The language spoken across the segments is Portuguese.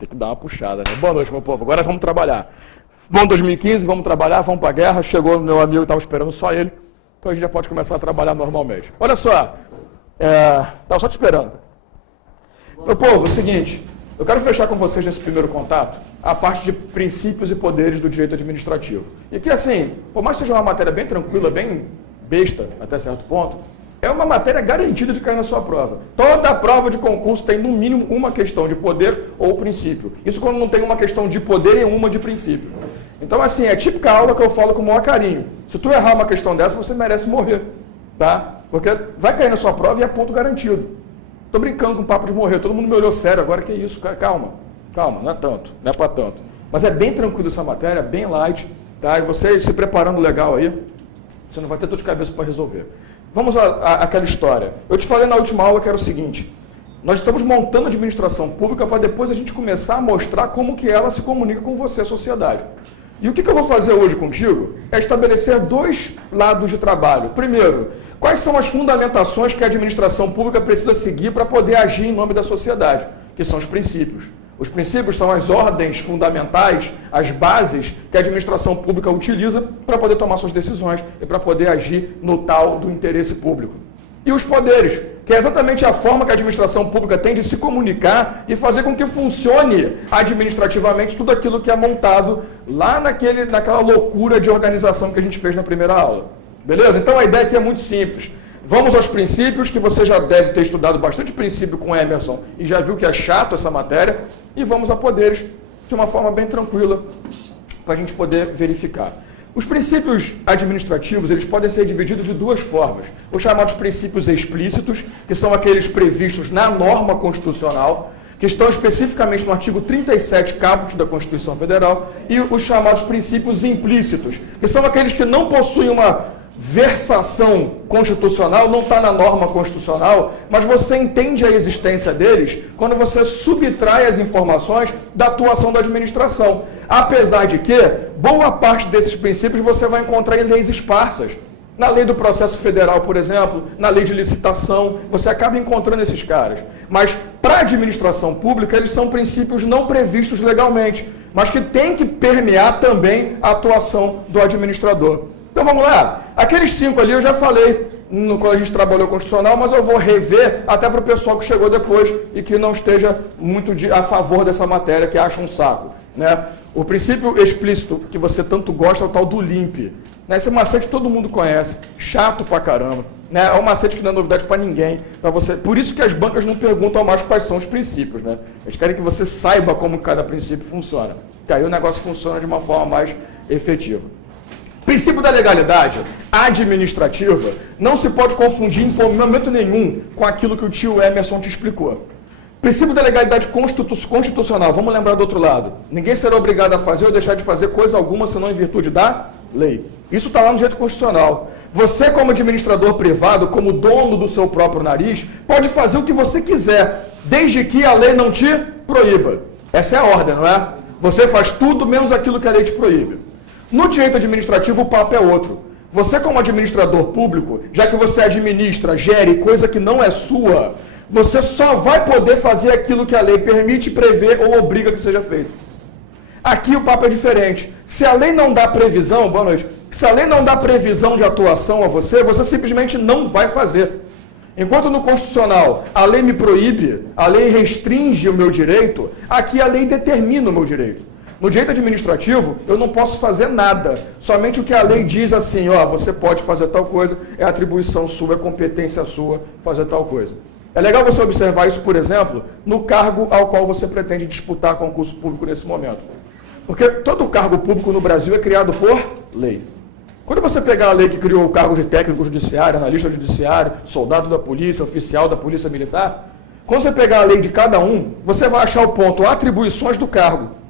Tem que dar uma puxada, né? Boa noite, meu povo. Agora vamos trabalhar. Bom 2015, vamos trabalhar, vamos para a guerra. Chegou o meu amigo, estava esperando só ele. Então a gente já pode começar a trabalhar normalmente. Olha só, estava só te esperando. Meu povo, é o seguinte, eu quero fechar com vocês nesse primeiro contato a parte de princípios e poderes do direito administrativo. E aqui, assim, por mais que seja uma matéria bem tranquila, bem besta, até certo ponto, é uma matéria garantida de cair na sua prova. Toda prova de concurso tem, no mínimo, uma questão de poder ou princípio. Isso quando não tem uma questão de poder e uma de princípio. Então, assim, é a típica aula que eu falo com o maior carinho. Se tu errar uma questão dessa, você merece morrer, tá? Porque vai cair na sua prova e é ponto garantido. Tô brincando com o papo de morrer. Todo mundo me olhou sério agora, que isso, cara? Calma, não é tanto, não é para tanto. Mas é bem tranquilo essa matéria, bem light, tá? E você se preparando legal aí, você não vai ter dor de cabeça para resolver. Vamos àquela história. Eu te falei na última aula que era o seguinte, nós estamos montando a administração pública para depois a gente começar a mostrar como que ela se comunica com você, a sociedade. E o que eu vou fazer hoje contigo é estabelecer dois lados de trabalho. Primeiro, quais são as fundamentações que a administração pública precisa seguir para poder agir em nome da sociedade, que são os princípios. Os princípios são as ordens fundamentais, as bases que a administração pública utiliza para poder tomar suas decisões e para poder agir no tal do interesse público. E os poderes, que é exatamente a forma que a administração pública tem de se comunicar e fazer com que funcione administrativamente tudo aquilo que é montado lá naquela loucura de organização que a gente fez na primeira aula. Beleza? Então a ideia aqui é muito simples. Vamos aos princípios, que você já deve ter estudado bastante princípio com Emerson e já viu que é chato essa matéria, e vamos a poderes de uma forma bem tranquila para a gente poder verificar. Os princípios administrativos, eles podem ser divididos de duas formas. Os chamados princípios explícitos, que são aqueles previstos na norma constitucional, que estão especificamente no artigo 37 caput da Constituição Federal, e os chamados princípios implícitos, que são aqueles que não possuem uma versação constitucional, não está na norma constitucional, mas você entende a existência deles quando você subtrai as informações da atuação da administração. Apesar de que, boa parte desses princípios você vai encontrar em leis esparsas. Na lei do processo federal, por exemplo, na lei de licitação, você acaba encontrando esses caras. Mas, para a administração pública, eles são princípios não previstos legalmente, mas que têm que permear também a atuação do administrador. Então vamos lá, aqueles 5 ali eu já falei quando a gente trabalhou constitucional, mas eu vou rever até para o pessoal que chegou depois e que não esteja muito a favor dessa matéria, que acha um saco. Né? O princípio explícito que você tanto gosta é o tal do LIMP. Né? Esse macete todo mundo conhece, chato pra caramba. Né? É um macete que não é novidade para ninguém. Pra você. Por isso que as bancas não perguntam mais quais são os princípios. Né? Eles querem que você saiba como cada princípio funciona. Que aí o negócio funciona de uma forma mais efetiva. Princípio da legalidade administrativa não se pode confundir em momento nenhum com aquilo que o tio Emerson te explicou. Princípio da legalidade constitucional, vamos lembrar do outro lado. Ninguém será obrigado a fazer ou deixar de fazer coisa alguma senão em virtude da lei. Isso está lá no direito constitucional. Você, como administrador privado, como dono do seu próprio nariz, pode fazer o que você quiser, desde que a lei não te proíba. Essa é a ordem, não é? Você faz tudo menos aquilo que a lei te proíbe. No direito administrativo, o papo é outro. Você, como administrador público, já que você administra, gere coisa que não é sua, você só vai poder fazer aquilo que a lei permite, prevê ou obriga que seja feito. Aqui o papo é diferente. Se a lei não dá previsão, boa noite, se a lei não dá previsão de atuação a você, você simplesmente não vai fazer. Enquanto no Constitucional a lei me proíbe, a lei restringe o meu direito, aqui a lei determina o meu direito. No direito administrativo, eu não posso fazer nada. Somente o que a lei diz assim, ó, você pode fazer tal coisa, é atribuição sua, é competência sua fazer tal coisa. É legal você observar isso, por exemplo, no cargo ao qual você pretende disputar concurso público nesse momento. Porque todo cargo público no Brasil é criado por lei. Quando você pegar a lei que criou o cargo de técnico judiciário, analista judiciário, soldado da polícia, oficial da polícia militar, quando você pegar a lei de cada um, você vai achar o ponto atribuições do cargo.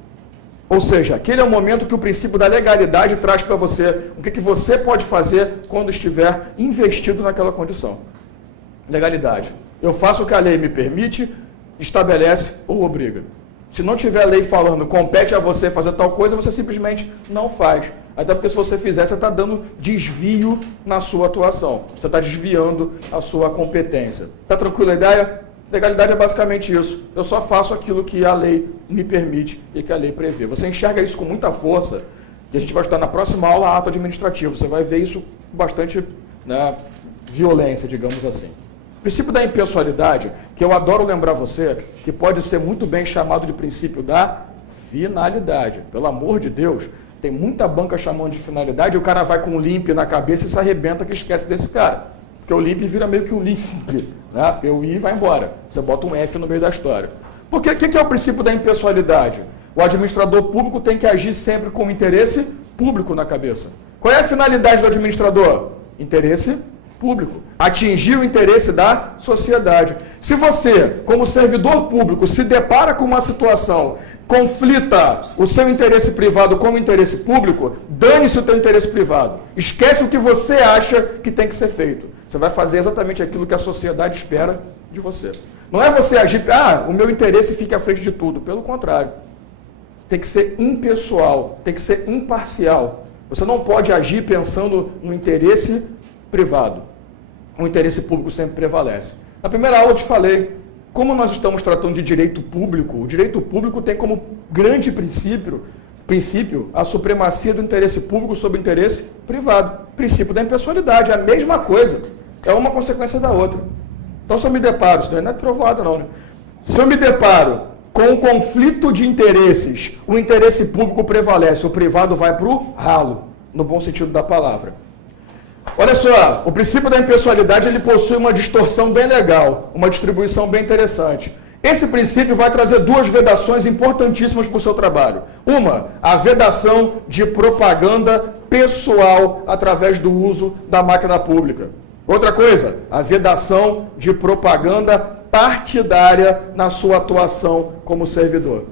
Ou seja, aquele é o momento que o princípio da legalidade traz para você o que você pode fazer quando estiver investido naquela condição. Legalidade. Eu faço o que a lei me permite, estabelece ou obriga. Se não tiver lei falando, compete a você fazer tal coisa, você simplesmente não faz. Até porque se você fizer, você está dando desvio na sua atuação. Você está desviando a sua competência. Está tranquila a ideia? Legalidade é basicamente isso. Eu só faço aquilo que a lei me permite e que a lei prevê. Você enxerga isso com muita força, e a gente vai estudar na próxima aula ato administrativo. Você vai ver isso com bastante, né, violência, digamos assim. O princípio da impessoalidade, que eu adoro lembrar você, que pode ser muito bem chamado de princípio da finalidade. Pelo amor de Deus, tem muita banca chamando de finalidade, e o cara vai com um limpe na cabeça e se arrebenta que esquece desse cara. Porque o limpe vira meio que um limpe, né? Porque o I vai embora. Você bota um F no meio da história. Porque o que é o princípio da impessoalidade? O administrador público tem que agir sempre com interesse público na cabeça. Qual é a finalidade do administrador? Interesse público. Atingir o interesse da sociedade. Se você, como servidor público, se depara com uma situação, conflita o seu interesse privado com o interesse público, dane-se o teu interesse privado. Esquece o que você acha que tem que ser feito. Você vai fazer exatamente aquilo que a sociedade espera de você. Não é você agir, o meu interesse fica à frente de tudo. Pelo contrário. Tem que ser impessoal, tem que ser imparcial. Você não pode agir pensando no interesse privado. O interesse público sempre prevalece. Na primeira aula eu te falei, como nós estamos tratando de direito público, o direito público tem como grande princípio a supremacia do interesse público sobre o interesse privado. Princípio da impessoalidade, é a mesma coisa. É uma consequência da outra. Então, se eu me deparo, isso não é trovoada não, né? Se eu me deparo com um conflito de interesses, o interesse público prevalece, o privado vai para o ralo, no bom sentido da palavra. Olha só, o princípio da impessoalidade ele possui uma distorção bem legal, uma distribuição bem interessante. Esse princípio vai trazer duas vedações importantíssimas para o seu trabalho. Uma, a vedação de propaganda pessoal através do uso da máquina pública. Outra coisa, a vedação de propaganda partidária na sua atuação como servidor.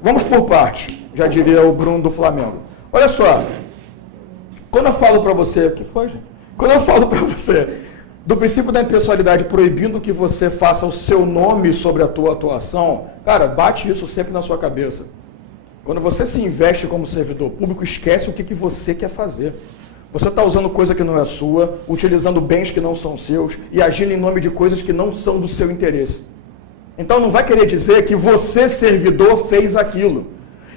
Vamos por parte, já diria o Bruno do Flamengo. Olha só, quando eu falo para você... O que foi, gente? Quando eu falo para você do princípio da impessoalidade proibindo que você faça o seu nome sobre a tua atuação, cara, bate isso sempre na sua cabeça. Quando você se investe como servidor público, esquece o que você quer fazer. Você está usando coisa que não é sua, utilizando bens que não são seus e agindo em nome de coisas que não são do seu interesse. Então não vai querer dizer que você, servidor, fez aquilo.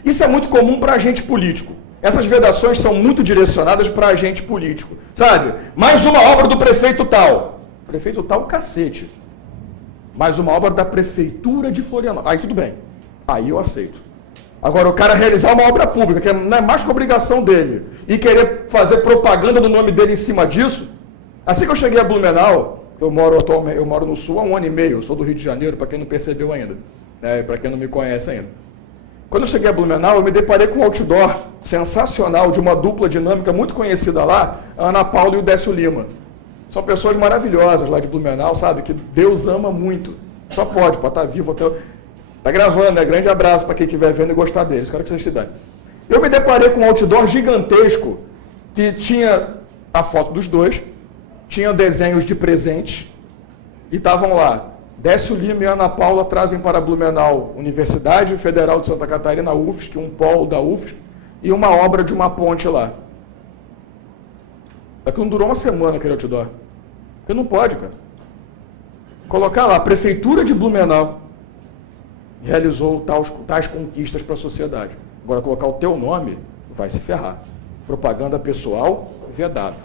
Isso é muito comum para agente político. Essas vedações são muito direcionadas para agente político. Sabe? Mais uma obra do prefeito tal. Prefeito tal, cacete. Mais uma obra da prefeitura de Florianópolis. Aí tudo bem. Aí eu aceito. Agora, o cara realizar uma obra pública, que não é mais que obrigação dele, e querer fazer propaganda do nome dele em cima disso, assim que eu cheguei a Blumenau, eu moro no Sul há 1 ano e meio, eu sou do Rio de Janeiro, para quem não percebeu ainda, para quem não me conhece ainda. Quando eu cheguei a Blumenau, eu me deparei com um outdoor sensacional de uma dupla dinâmica muito conhecida lá, a Ana Paula e o Décio Lima. São pessoas maravilhosas lá de Blumenau, sabe, que Deus ama muito. Só pode estar vivo até... Está gravando, né? Grande abraço para quem estiver vendo e gostar deles. Quero que vocês se dêem. Eu me deparei com um outdoor gigantesco que tinha a foto dos dois, tinha desenhos de presentes e estavam lá. Décio Lima e Ana Paula trazem para Blumenau Universidade Federal de Santa Catarina, UFSC, um polo da UFSC e uma obra de uma ponte lá. Aquilo não durou uma semana, aquele outdoor. Porque não pode, cara. Colocar lá, a Prefeitura de Blumenau realizou tais conquistas para a sociedade. Agora, colocar o teu nome, vai se ferrar. Propaganda pessoal, vedado.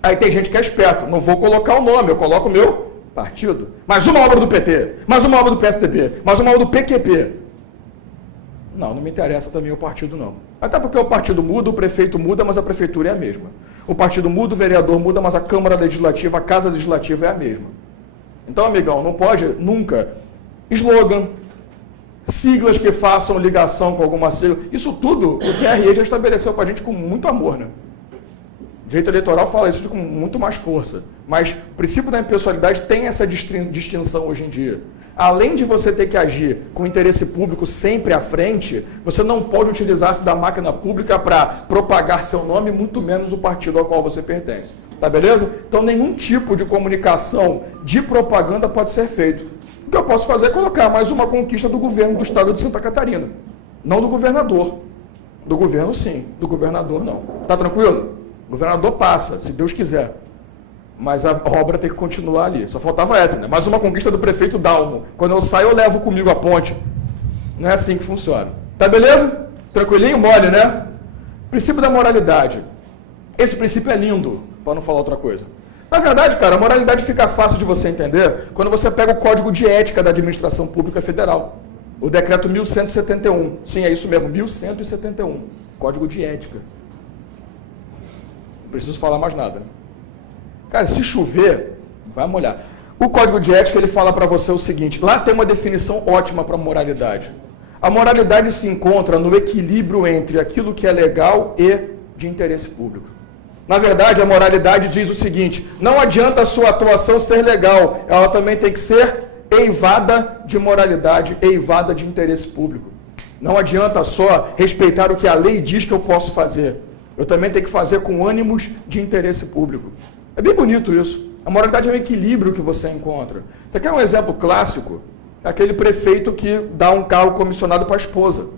Aí tem gente que é esperto, não vou colocar o nome, eu coloco o meu partido. Mais uma obra do PT, mais uma obra do PSDB, mais uma obra do PQP. Não me interessa também o partido, não. Até porque o partido muda, o prefeito muda, mas a prefeitura é a mesma. O partido muda, o vereador muda, mas a Câmara Legislativa, a Casa Legislativa é a mesma. Então, amigão, não pode nunca slogan, siglas que façam ligação com alguma sigla. Isso tudo o TRE já estabeleceu para a gente com muito amor, né? O direito eleitoral fala isso com muito mais força. Mas o princípio da impessoalidade tem essa distinção hoje em dia. Além de você ter que agir com o interesse público sempre à frente, você não pode utilizar-se da máquina pública para propagar seu nome, muito menos o partido ao qual você pertence. Tá beleza? Então nenhum tipo de comunicação de propaganda pode ser feito. O que eu posso fazer é colocar mais uma conquista do governo do estado de Santa Catarina. Não do governador. Do governo, sim. Do governador, não. Tá tranquilo? O governador passa, se Deus quiser. Mas a obra tem que continuar ali. Só faltava essa, né? Mais uma conquista do prefeito Dalmo. Quando eu saio, eu levo comigo a ponte. Não é assim que funciona. Tá beleza? Tranquilinho? Mole, né? Princípio da moralidade. Esse princípio é lindo, para não falar outra coisa. Na verdade, cara, a moralidade fica fácil de você entender quando você pega o Código de Ética da Administração Pública Federal. O decreto 1171. Sim, é isso mesmo, 1171. Código de Ética. Não preciso falar mais nada. Cara, se chover, vai molhar. O Código de Ética, ele fala para você o seguinte, lá tem uma definição ótima para moralidade. A moralidade se encontra no equilíbrio entre aquilo que é legal e de interesse público. Na verdade, a moralidade diz o seguinte, não adianta a sua atuação ser legal, ela também tem que ser eivada de moralidade, eivada de interesse público. Não adianta só respeitar o que a lei diz que eu posso fazer. Eu também tenho que fazer com ânimos de interesse público. É bem bonito isso. A moralidade é um equilíbrio que você encontra. Você quer um exemplo clássico? Aquele prefeito que dá um carro comissionado para a esposa.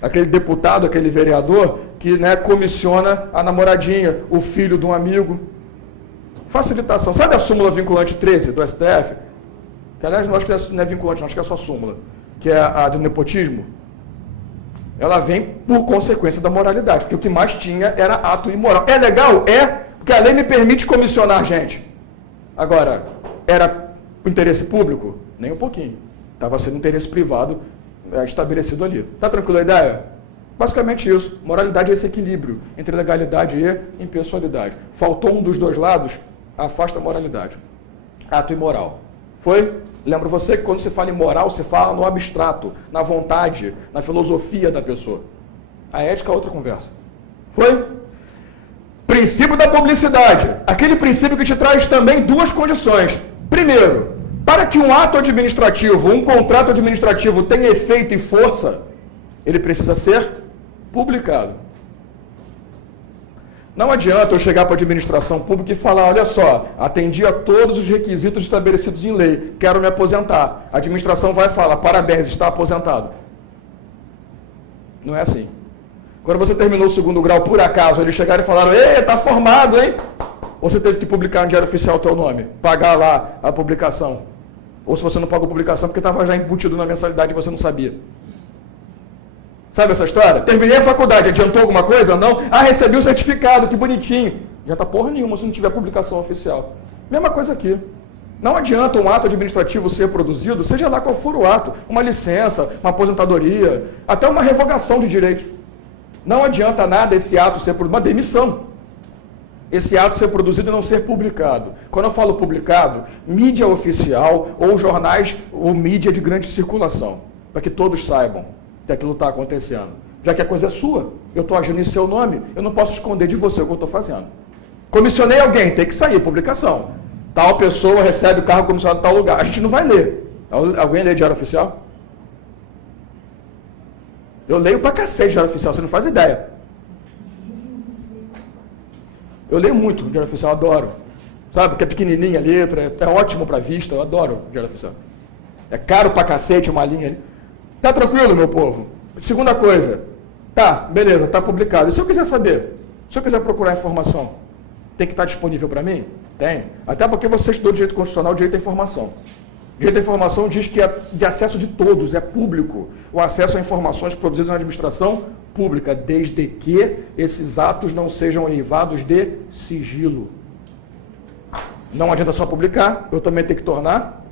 Aquele deputado, aquele vereador que, né, comissiona a namoradinha, o filho de um amigo. Facilitação. Sabe a súmula vinculante 13 do STF? Que, aliás, não acho que não é vinculante, não, acho que é só súmula. Que é a do nepotismo. Ela vem por consequência da moralidade. Porque o que mais tinha era ato imoral. É legal? É. Porque a lei me permite comissionar gente. Agora, era o interesse público? Nem um pouquinho. Estava sendo interesse privado estabelecido ali. Está tranquila a ideia? Basicamente isso. Moralidade é esse equilíbrio entre legalidade e impessoalidade. Faltou um dos dois lados, afasta a moralidade. Ato imoral. Foi? Lembra você que quando se fala em moral, se fala no abstrato, na vontade, na filosofia da pessoa. A ética é outra conversa. Foi? Princípio da publicidade. Aquele princípio que te traz também duas condições. Primeiro, para que um ato administrativo, um contrato administrativo tenha efeito e força, ele precisa ser publicado. Não adianta eu chegar para a administração pública e falar, olha só, atendi a todos os requisitos estabelecidos em lei, quero me aposentar. A administração vai falar, parabéns, está aposentado. Não é assim. Quando você terminou o segundo grau, por acaso, eles chegaram e falaram, ei, está formado, hein? Ou você teve que publicar no Diário Oficial o teu nome, pagar lá a publicação. Ou se você não pagou a publicação porque estava já embutido na mensalidade e você não sabia. Sabe essa história? Terminei a faculdade, adiantou alguma coisa? Não? Ah, recebi o certificado, que bonitinho. Já está porra nenhuma se não tiver publicação oficial. Mesma coisa aqui. Não adianta um ato administrativo ser produzido, seja lá qual for o ato, uma licença, uma aposentadoria, até uma revogação de direitos. Não adianta nada esse ato ser produzido, uma demissão. Esse ato ser produzido e não ser publicado. Quando eu falo publicado, mídia oficial ou jornais ou mídia de grande circulação, para que todos saibam que aquilo está acontecendo. Já que a coisa é sua, eu estou agindo em seu nome, eu não posso esconder de você o que eu estou fazendo. Comissionei alguém, tem que sair, publicação. Tal pessoa recebe o cargo comissionado em tal lugar. A gente não vai ler. Alguém lê Diário Oficial? Eu leio pra cacete Diário Oficial, você não faz ideia. Eu leio muito o Diário Oficial, adoro. Sabe, porque é pequenininha a letra, é ótimo para vista, eu adoro o Diário Oficial. É caro pra cacete uma linha ali. Tá tranquilo, meu povo? Segunda coisa. Tá, beleza, tá publicado. E se eu quiser saber? Se eu quiser procurar informação, tem que estar disponível para mim? Tem. Até porque você estudou direito constitucional, direito à informação. Direito à informação diz que é de acesso de todos, é público. O acesso a informações produzidas na administração pública, desde que esses atos não sejam eivados de sigilo. Não adianta só publicar, eu também tenho que tornar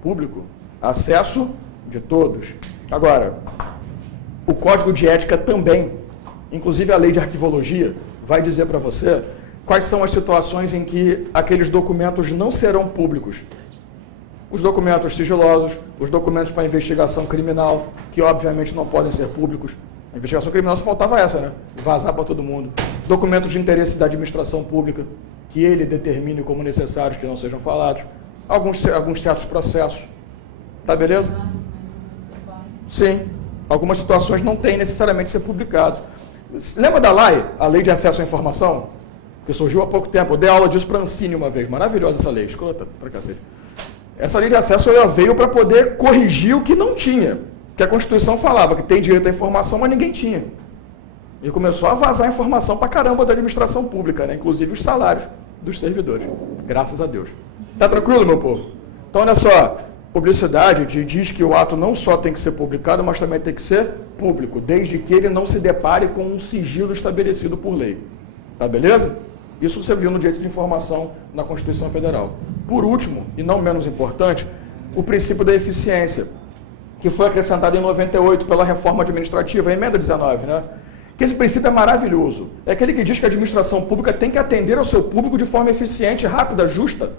público. Acesso de todos. Agora, o Código de Ética também, inclusive a Lei de Arquivologia, vai dizer para você quais são as situações em que aqueles documentos não serão públicos. Os documentos sigilosos, os documentos para investigação criminal, que obviamente não podem ser públicos. A investigação criminal só faltava essa, né? Vazar para todo mundo. Documentos de interesse da administração pública, que ele determine como necessários que não sejam falados. Alguns certos processos. Tá beleza? Sim. Algumas situações não têm necessariamente ser publicados. Lembra da LAI, a Lei de Acesso à Informação? Que surgiu há pouco tempo. Eu dei aula disso para a Ancine uma vez. Maravilhosa essa lei. Escuta, pra cacete. Essa lei de acesso ela veio para poder corrigir o que não tinha. Porque a Constituição falava que tem direito à informação, mas ninguém tinha. E começou a vazar informação para caramba da administração pública, né? Inclusive os salários dos servidores. Graças a Deus. Tá tranquilo, meu povo? Então, olha só, publicidade diz que o ato não só tem que ser publicado, mas também tem que ser público, desde que ele não se depare com um sigilo estabelecido por lei. Tá beleza? Isso você viu no direito de informação na Constituição Federal. Por último, e não menos importante, o princípio da eficiência, que foi acrescentado em 98 pela reforma administrativa, a emenda 19, né? Que esse princípio é maravilhoso. É aquele que diz que a administração pública tem que atender ao seu público de forma eficiente, rápida, justa.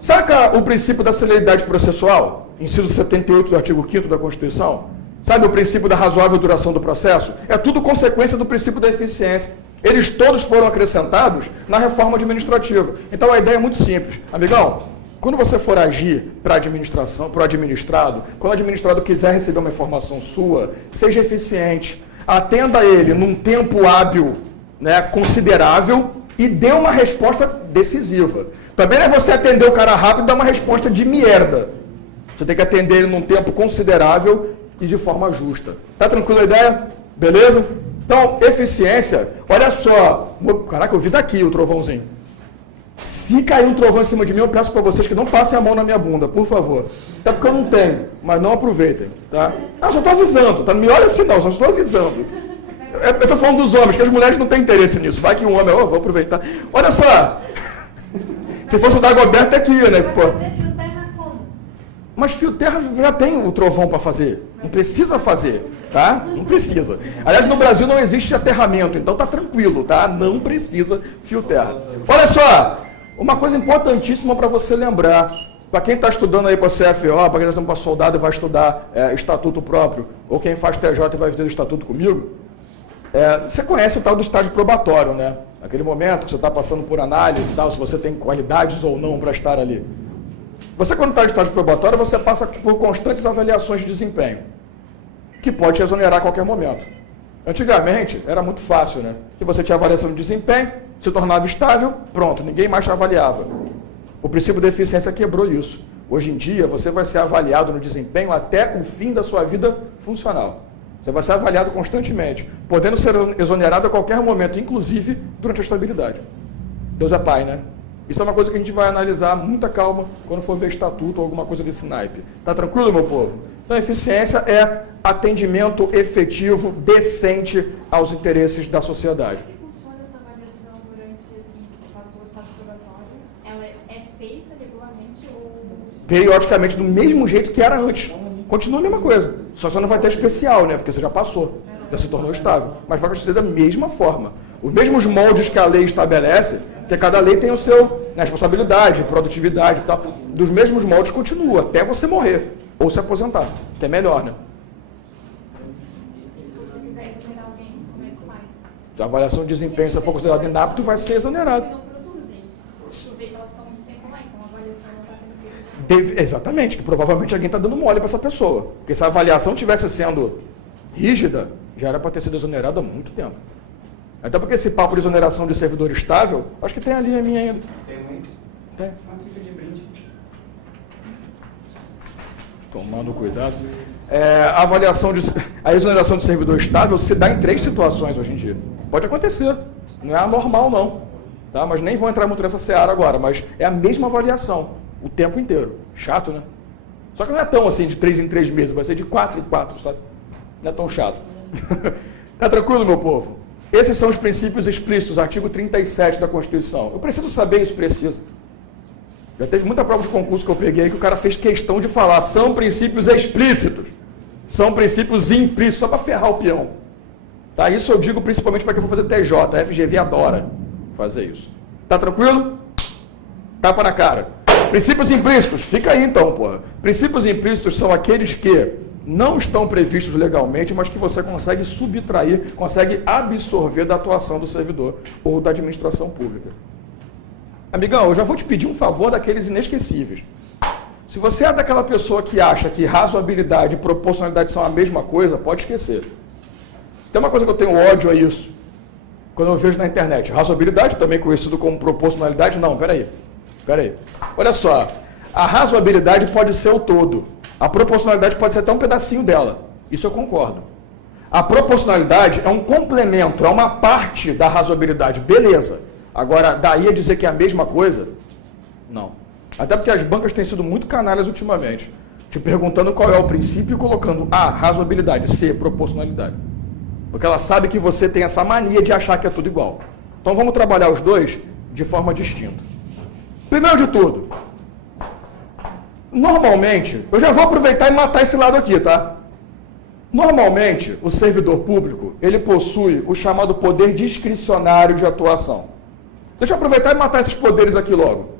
Saca o princípio da celeridade processual? Inciso 78 do artigo 5º da Constituição? Sabe o princípio da razoável duração do processo? É tudo consequência do princípio da eficiência. Eles todos foram acrescentados na reforma administrativa. Então a ideia é muito simples. Amigão, quando você for agir para a administração, para o administrado, quando o administrado quiser receber uma informação sua, seja eficiente. Atenda ele num tempo hábil, né, considerável e dê uma resposta decisiva. Também não é você atender o cara rápido e dar uma resposta de merda. Você tem que atender ele num tempo considerável e de forma justa. Tá tranquila a ideia? Beleza? Então, eficiência, olha só. Caraca, eu vi daqui o trovãozinho. Se cair um trovão em cima de mim, eu peço para vocês que não passem a mão na minha bunda, por favor. Até porque eu não tenho, mas não aproveitem, tá? Ah, só estou avisando, tá? Não me olha assim não, só estou avisando. Eu estou falando dos homens, que as mulheres não têm interesse nisso. Vai que um homem, vou aproveitar. Olha só, se fosse o Dagoberto, é que ia, né? Pô. Fazer fio terra como? Mas fio terra já tem o trovão para fazer, não precisa fazer, tá? Não precisa. Aliás, no Brasil não existe aterramento, então tá tranquilo, tá? Não precisa fio terra. Olha só, uma coisa importantíssima para você lembrar, para quem está estudando aí para CFO, para quem está estudando para soldado e vai estudar estatuto próprio, ou quem faz TJ e vai fazer o estatuto comigo, você conhece o tal do estágio probatório, né? Aquele momento que você está passando por análise e tal, se você tem qualidades ou não para estar ali. Você, quando está em estágio probatório, você passa por constantes avaliações de desempenho, que pode te exonerar a qualquer momento. Antigamente, era muito fácil, né? Que você tinha avaliação de desempenho, se tornava estável, pronto, ninguém mais te avaliava. O princípio da eficiência quebrou isso. Hoje em dia, você vai ser avaliado no desempenho até o fim da sua vida funcional. Você vai ser avaliado constantemente, podendo ser exonerado a qualquer momento, inclusive durante a estabilidade. Deus é Pai, né? Isso é uma coisa que a gente vai analisar com muita calma quando for ver estatuto ou alguma coisa desse naipe. Tá tranquilo, meu povo? Então, a eficiência é atendimento efetivo, decente aos interesses da sociedade. Como funciona essa avaliação durante, assim, passou o estado probatório? Ela é feita regularmente ou... Periodicamente, do mesmo jeito que era antes. Continua a mesma coisa. Só você não vai ter especial, né? Porque você já passou, já se tornou estável. Mas vai acontecer da mesma forma. Os mesmos moldes que a lei estabelece, porque cada lei tem o seu, né, responsabilidade, produtividade e tal. Dos mesmos moldes continua, até você morrer. Ou se aposentar, que é melhor, né? Se você quiser exonerar alguém, como é que faz? A avaliação de desempenho, se for considerado inapto, vai ser exonerado. Se não produzem, deixa eu ver que elas estão muito tempo lá, então a avaliação não está sendo feita. Exatamente, que provavelmente alguém está dando mole para essa pessoa. Porque se a avaliação tivesse sendo rígida, já era para ter sido exonerada há muito tempo. Até porque esse papo de exoneração de servidor estável, acho que tem ali a minha ainda. Tem um? Tem. Fica de brinde. Tomando cuidado. A exoneração de servidor estável se dá em 3 situações hoje em dia. Pode acontecer, não é anormal não, tá? Mas nem vou entrar muito nessa seara agora, mas é a mesma avaliação, o tempo inteiro. Chato, né? Só que não é tão assim de 3 em 3 meses, vai ser de 4 em 4, sabe? Não é tão chato. Tá tranquilo, meu povo? Esses são os princípios explícitos, artigo 37 da Constituição. Eu preciso saber isso, preciso. Já teve muita prova de concurso que eu peguei que o cara fez questão de falar, são princípios explícitos, são princípios implícitos, só para ferrar o peão. Tá? Isso eu digo principalmente para quem for fazer TJ, a FGV adora fazer isso. Tá tranquilo? Tapa na cara. Princípios implícitos, fica aí então, porra. Princípios implícitos são aqueles que não estão previstos legalmente, mas que você consegue subtrair, consegue absorver da atuação do servidor ou da administração pública. Amigão, eu já vou te pedir um favor daqueles inesquecíveis. Se você é daquela pessoa que acha que razoabilidade e proporcionalidade são a mesma coisa, pode esquecer. Tem uma coisa que eu tenho ódio a isso, quando eu vejo na internet. Razoabilidade, também conhecido como proporcionalidade, não, peraí. Olha só, a razoabilidade pode ser o todo. A proporcionalidade pode ser até um pedacinho dela. Isso eu concordo. A proporcionalidade é um complemento, é uma parte da razoabilidade. Beleza. Agora, daí a dizer que é a mesma coisa? Não. Até porque as bancas têm sido muito canalhas ultimamente, te perguntando qual é o princípio e colocando A, razoabilidade, C, proporcionalidade. Porque ela sabe que você tem essa mania de achar que é tudo igual. Então vamos trabalhar os dois de forma distinta. Primeiro de tudo, normalmente, eu já vou aproveitar e matar esse lado aqui, tá? Normalmente, o servidor público, ele possui o chamado poder discricionário de atuação. Deixa eu aproveitar e matar esses poderes aqui logo.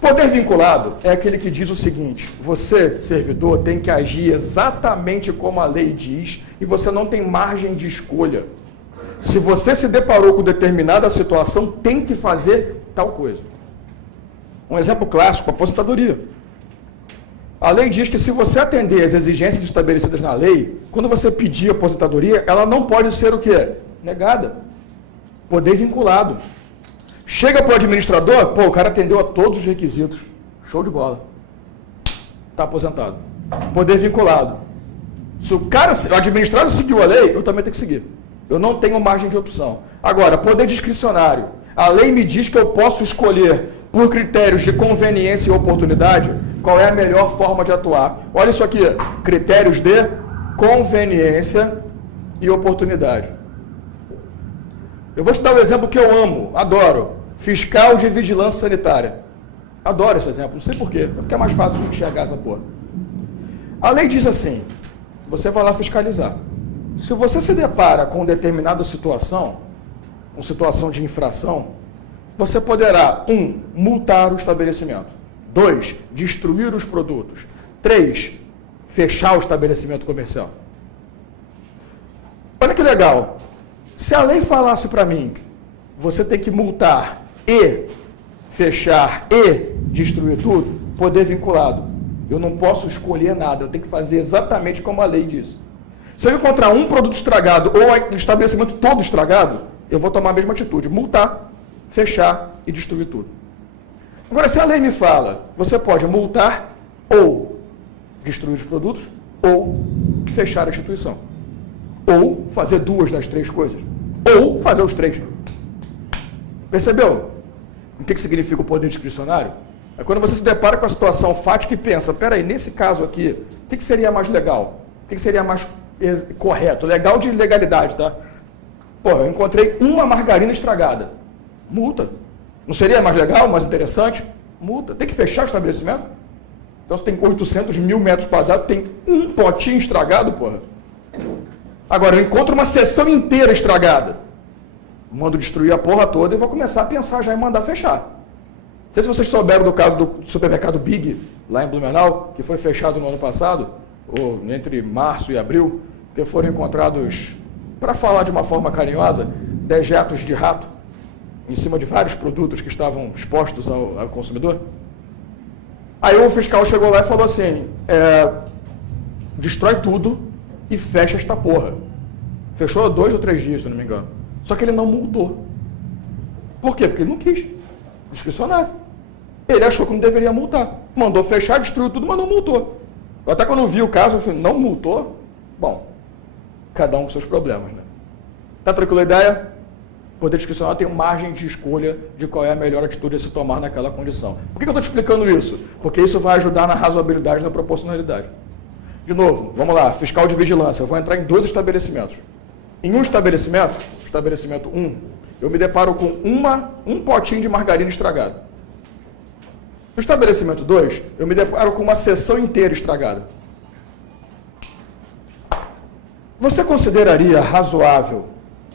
Poder vinculado é aquele que diz o seguinte: você, servidor, tem que agir exatamente como a lei diz e você não tem margem de escolha. Se você se deparou com determinada situação, tem que fazer tal coisa. Um exemplo clássico, aposentadoria. A lei diz que se você atender às exigências estabelecidas na lei, quando você pedir aposentadoria, ela não pode ser o quê? Negada. Poder vinculado. Chega para o administrador, pô, o cara atendeu a todos os requisitos. Show de bola. Está aposentado. Poder vinculado. Se o administrador seguiu a lei, eu também tenho que seguir. Eu não tenho margem de opção. Agora, poder discricionário. A lei me diz que eu posso escolher, por critérios de conveniência e oportunidade, qual é a melhor forma de atuar. Olha isso aqui, critérios de conveniência e oportunidade. Eu vou te dar um exemplo que eu amo, adoro. Fiscal de vigilância sanitária. Adoro esse exemplo, não sei porquê, é porque é mais fácil de enxergar essa porra. A lei diz assim, você vai lá fiscalizar. Se você se depara com determinada situação, com situação de infração, você poderá, 1, multar o estabelecimento. 2, destruir os produtos. 3, fechar o estabelecimento comercial. Olha que legal. Se a lei falasse para mim, você tem que multar e fechar e destruir tudo, poder vinculado. Eu não posso escolher nada, eu tenho que fazer exatamente como a lei diz. Se eu encontrar um produto estragado ou o estabelecimento todo estragado, eu vou tomar a mesma atitude, multar, fechar e destruir tudo. Agora, se a lei me fala, você pode multar ou destruir os produtos ou fechar a instituição. Ou fazer 2 das 3 coisas. Ou fazer os 3. Percebeu? O que significa o poder discricionário? É quando você se depara com a situação fática e pensa, peraí, nesse caso aqui, o que seria mais legal? O que seria mais correto? Legal de legalidade, tá? Pô, eu encontrei uma margarina estragada. Multa. Não seria mais legal, mais interessante? Multa. Tem que fechar o estabelecimento? Então, você tem 800 mil metros quadrados, tem um potinho estragado, porra. Agora, eu encontro uma seção inteira estragada. Mando destruir a porra toda e vou começar a pensar já em mandar fechar. Não sei se vocês souberam do caso do supermercado Big, lá em Blumenau, que foi fechado no ano passado, ou entre março e abril, que foram encontrados, para falar de uma forma carinhosa, dejetos de rato em cima de vários produtos que estavam expostos ao consumidor. Aí o fiscal chegou lá e falou assim, destrói tudo e fecha esta porra. Fechou 2 ou 3 dias, se não me engano. Só que ele não multou. Por quê? Porque ele não quis. Discricionário. Ele achou que não deveria multar. Mandou fechar, destruiu tudo, mas não multou. Até quando eu vi o caso, eu falei, não multou? Bom, cada um com seus problemas, né? Tá tranquila a ideia? O poder discricionário tem margem de escolha de qual é a melhor atitude a se tomar naquela condição. Por que eu estou te explicando isso? Porque isso vai ajudar na razoabilidade e na proporcionalidade. De novo, vamos lá, fiscal de vigilância. Eu vou entrar em 2 estabelecimentos. Em um estabelecimento, estabelecimento 1, eu me deparo com um potinho de margarina estragado. No estabelecimento 2, eu me deparo com uma seção inteira estragada. Você consideraria razoável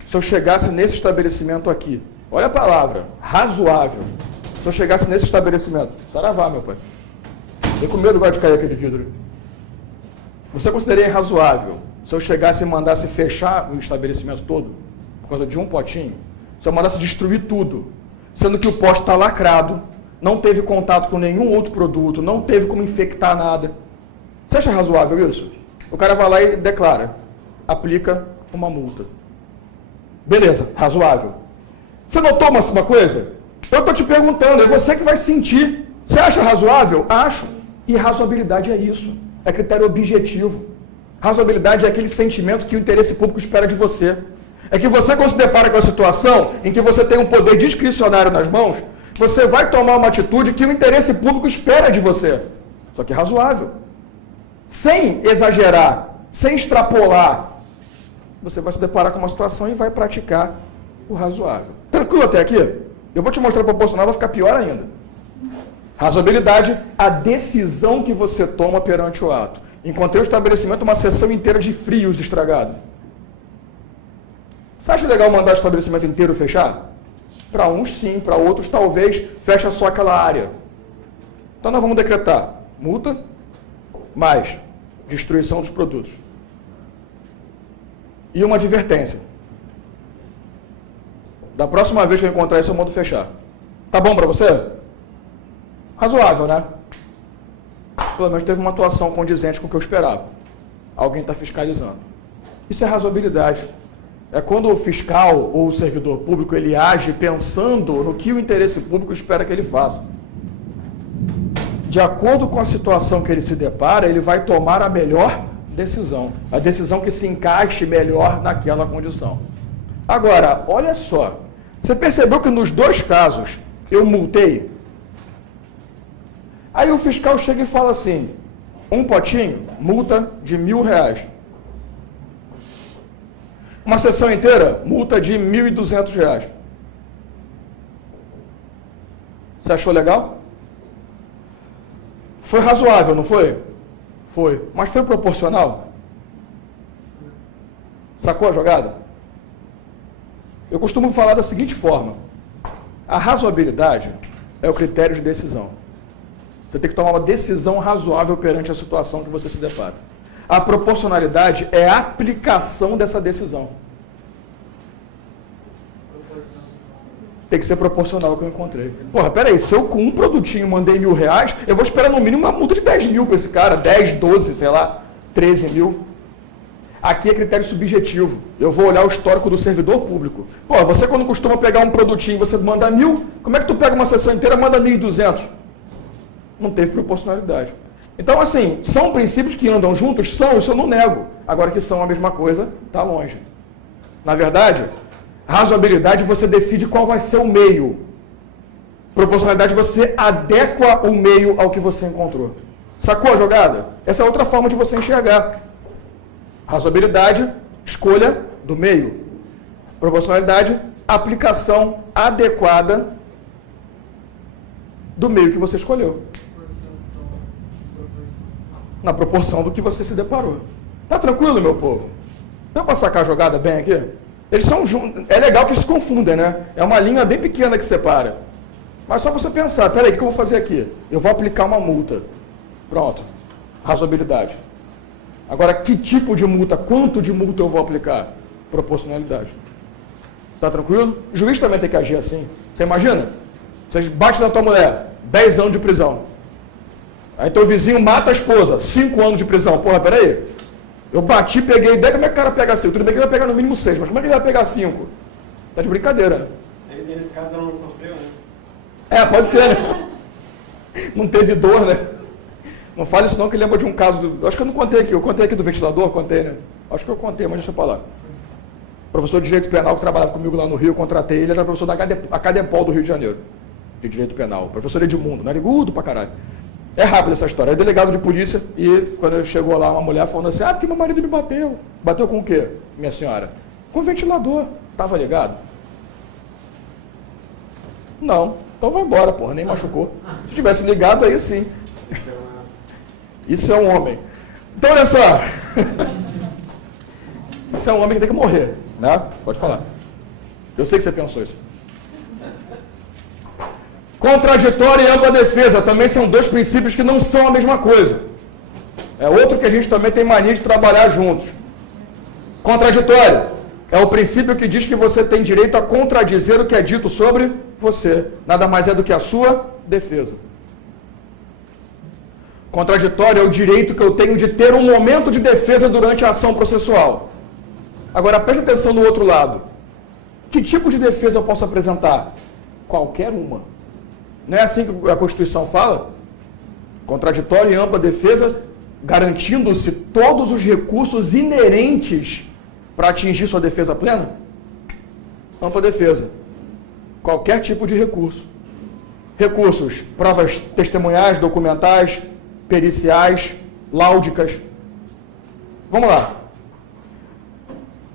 se eu chegasse nesse estabelecimento aqui? Olha a palavra, razoável. Se eu chegasse nesse estabelecimento, saravá, meu pai. Eu com medo agora de cair aquele vidro. Você consideraria razoável se eu chegasse e mandasse fechar o estabelecimento todo, por causa de um potinho? Se eu mandasse destruir tudo, sendo que o pote está lacrado, não teve contato com nenhum outro produto, não teve como infectar nada. Você acha razoável isso? O cara vai lá e declara, aplica uma multa. Beleza, razoável. Você notou uma coisa? Eu estou te perguntando, é você que vai sentir. Você acha razoável? Acho. E razoabilidade é isso. É critério objetivo. Razoabilidade é aquele sentimento que o interesse público espera de você. É que você, quando se depara com a situação em que você tem um poder discricionário nas mãos, você vai tomar uma atitude que o interesse público espera de você. Só que razoável. Sem exagerar, sem extrapolar, você vai se deparar com uma situação e vai praticar o razoável. Tranquilo até aqui? Eu vou te mostrar proporcional, vai ficar pior ainda. Razoabilidade, a decisão que você toma perante o ato. Encontrei o estabelecimento uma sessão inteira de frios estragado. Você acha legal mandar o estabelecimento inteiro fechar? Para uns sim, para outros talvez fecha só aquela área. Então nós vamos decretar multa mais destruição dos produtos. E uma advertência. Da próxima vez que eu encontrar isso, eu mando fechar. Tá bom para você? Razoável, né? Pelo menos teve uma atuação condizente com o que eu esperava. Alguém está fiscalizando. Isso é razoabilidade. É quando o fiscal ou o servidor público ele age pensando no que o interesse público espera que ele faça. De acordo com a situação que ele se depara, ele vai tomar a melhor decisão. A decisão que se encaixe melhor naquela condição. Agora, olha só. Você percebeu que nos dois casos eu multei? Aí o fiscal chega e fala assim, um potinho, multa de R$1.000. Uma sessão inteira, multa de R$1.200. Você achou legal? Foi razoável, não foi? Foi. Mas foi proporcional? Sacou a jogada? Eu costumo falar da seguinte forma. A razoabilidade é o critério de decisão. Você tem que tomar uma decisão razoável perante a situação que você se depara. A proporcionalidade é a aplicação dessa decisão. Tem que ser proporcional ao que eu encontrei. Porra, peraí, se eu com um produtinho mandei R$1.000, eu vou esperar no mínimo uma multa de 10 mil para esse cara, 10, 12, sei lá, 13 mil. Aqui é critério subjetivo. Eu vou olhar o histórico do servidor público. Pô, você quando costuma pegar um produtinho, você manda 1.000, como é que tu pega uma sessão inteira e manda 1.200? Não teve proporcionalidade. Então, assim, são princípios que andam juntos? São, isso eu não nego. Agora que são a mesma coisa, está longe. Na verdade, razoabilidade você decide qual vai ser o meio. Proporcionalidade você adequa o meio ao que você encontrou. Sacou a jogada? Essa é outra forma de você enxergar. Razoabilidade, escolha do meio. Proporcionalidade, aplicação adequada do meio que você escolheu. Na proporção do que você se deparou. Tá tranquilo, meu povo? Dá para sacar a jogada bem aqui? Eles são juntos. É legal que eles se confundem, né? É uma linha bem pequena que separa. Mas só você pensar, peraí, o que eu vou fazer aqui? Eu vou aplicar uma multa. Pronto. Razoabilidade. Agora, que tipo de multa? Quanto de multa eu vou aplicar? Proporcionalidade. Tá tranquilo? O juiz também tem que agir assim. Você imagina? Você bate na tua mulher, 10 anos de prisão. Aí teu vizinho mata a esposa, 5 anos de prisão. Porra, peraí. Eu bati, peguei 10, como é que o cara pega 5? Tudo bem que ele vai pegar no mínimo 6, mas como é que ele vai pegar 5? Tá de brincadeira. Ele, nesse caso, ela não sofreu, né? É, pode ser, né? Não teve dor, né? Não fale isso não, que lembra de um caso, acho que eu não contei aqui, eu contei aqui do ventilador, contei, né? Acho que eu contei, mas deixa eu falar. Professor de Direito Penal que trabalhava comigo lá no Rio, eu contratei ele, era professor da Academpol do Rio de Janeiro, de Direito Penal. Professor Edmundo, narigudo pra caralho. É rápido essa história. É delegado de polícia e quando chegou lá uma mulher falando assim, porque meu marido me bateu. Bateu com o quê, minha senhora? Com o ventilador. Tava ligado? Não. Então vai embora, porra, nem machucou. Se tivesse ligado, aí sim. Isso é um homem. Então, olha só. Isso é um homem que tem que morrer, né? Pode falar. Eu sei que você pensou isso. Contraditória e ampla defesa também são dois princípios que não são a mesma coisa. É outro que a gente também tem mania de trabalhar juntos. Contraditório é o princípio que diz que você tem direito a contradizer o que é dito sobre você. Nada mais é do que a sua defesa. Contraditório é o direito que eu tenho de ter um momento de defesa durante a ação processual. Agora, preste atenção no outro lado. Que tipo de defesa eu posso apresentar? Qualquer uma. Não é assim que a Constituição fala? Contraditória e ampla defesa, garantindo-se todos os recursos inerentes para atingir sua defesa plena? Ampla defesa. Qualquer tipo de recurso. Recursos, provas testemunhais, documentais, periciais, láudicas. Vamos lá.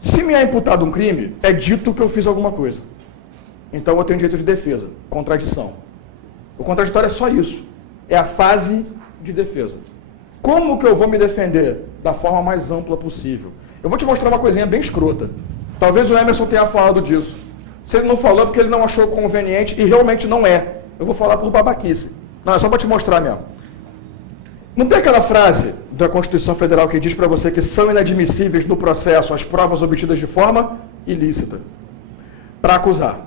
Se me é imputado um crime, é dito que eu fiz alguma coisa. Então eu tenho direito de defesa, contradição. O contraditório é só isso. É a fase de defesa. Como que eu vou me defender? Da forma mais ampla possível. Eu vou te mostrar uma coisinha bem escrota. Talvez o Emerson tenha falado disso. Se ele não falou, é porque ele não achou conveniente, e realmente não é. Eu vou falar por babaquice. Não, é só para te mostrar mesmo. Não tem aquela frase da Constituição Federal que diz para você que são inadmissíveis no processo as provas obtidas de forma ilícita? Para acusar.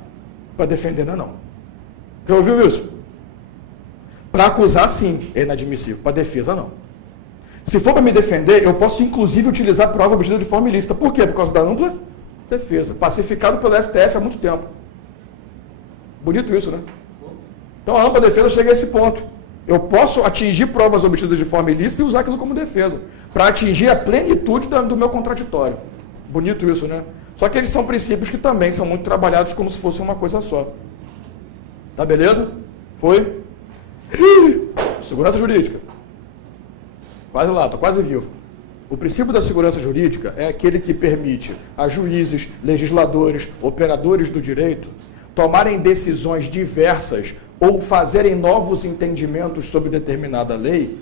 Para defender, não. Já ouviu isso? Para acusar, sim, é inadmissível. Para defesa, não. Se for para me defender, eu posso, inclusive, utilizar prova obtida de forma ilícita. Por quê? Por causa da ampla defesa. Pacificado pelo STF há muito tempo. Bonito isso, né? Então, a ampla defesa chega a esse ponto. Eu posso atingir provas obtidas de forma ilícita e usar aquilo como defesa, para atingir a plenitude do meu contraditório. Bonito isso, né? Só que eles são princípios que também são muito trabalhados como se fosse uma coisa só. Tá beleza? Foi? Segurança jurídica. Quase lá, estou quase vivo. O princípio da segurança jurídica é aquele que permite a juízes, legisladores, operadores do direito tomarem decisões diversas ou fazerem novos entendimentos sobre determinada lei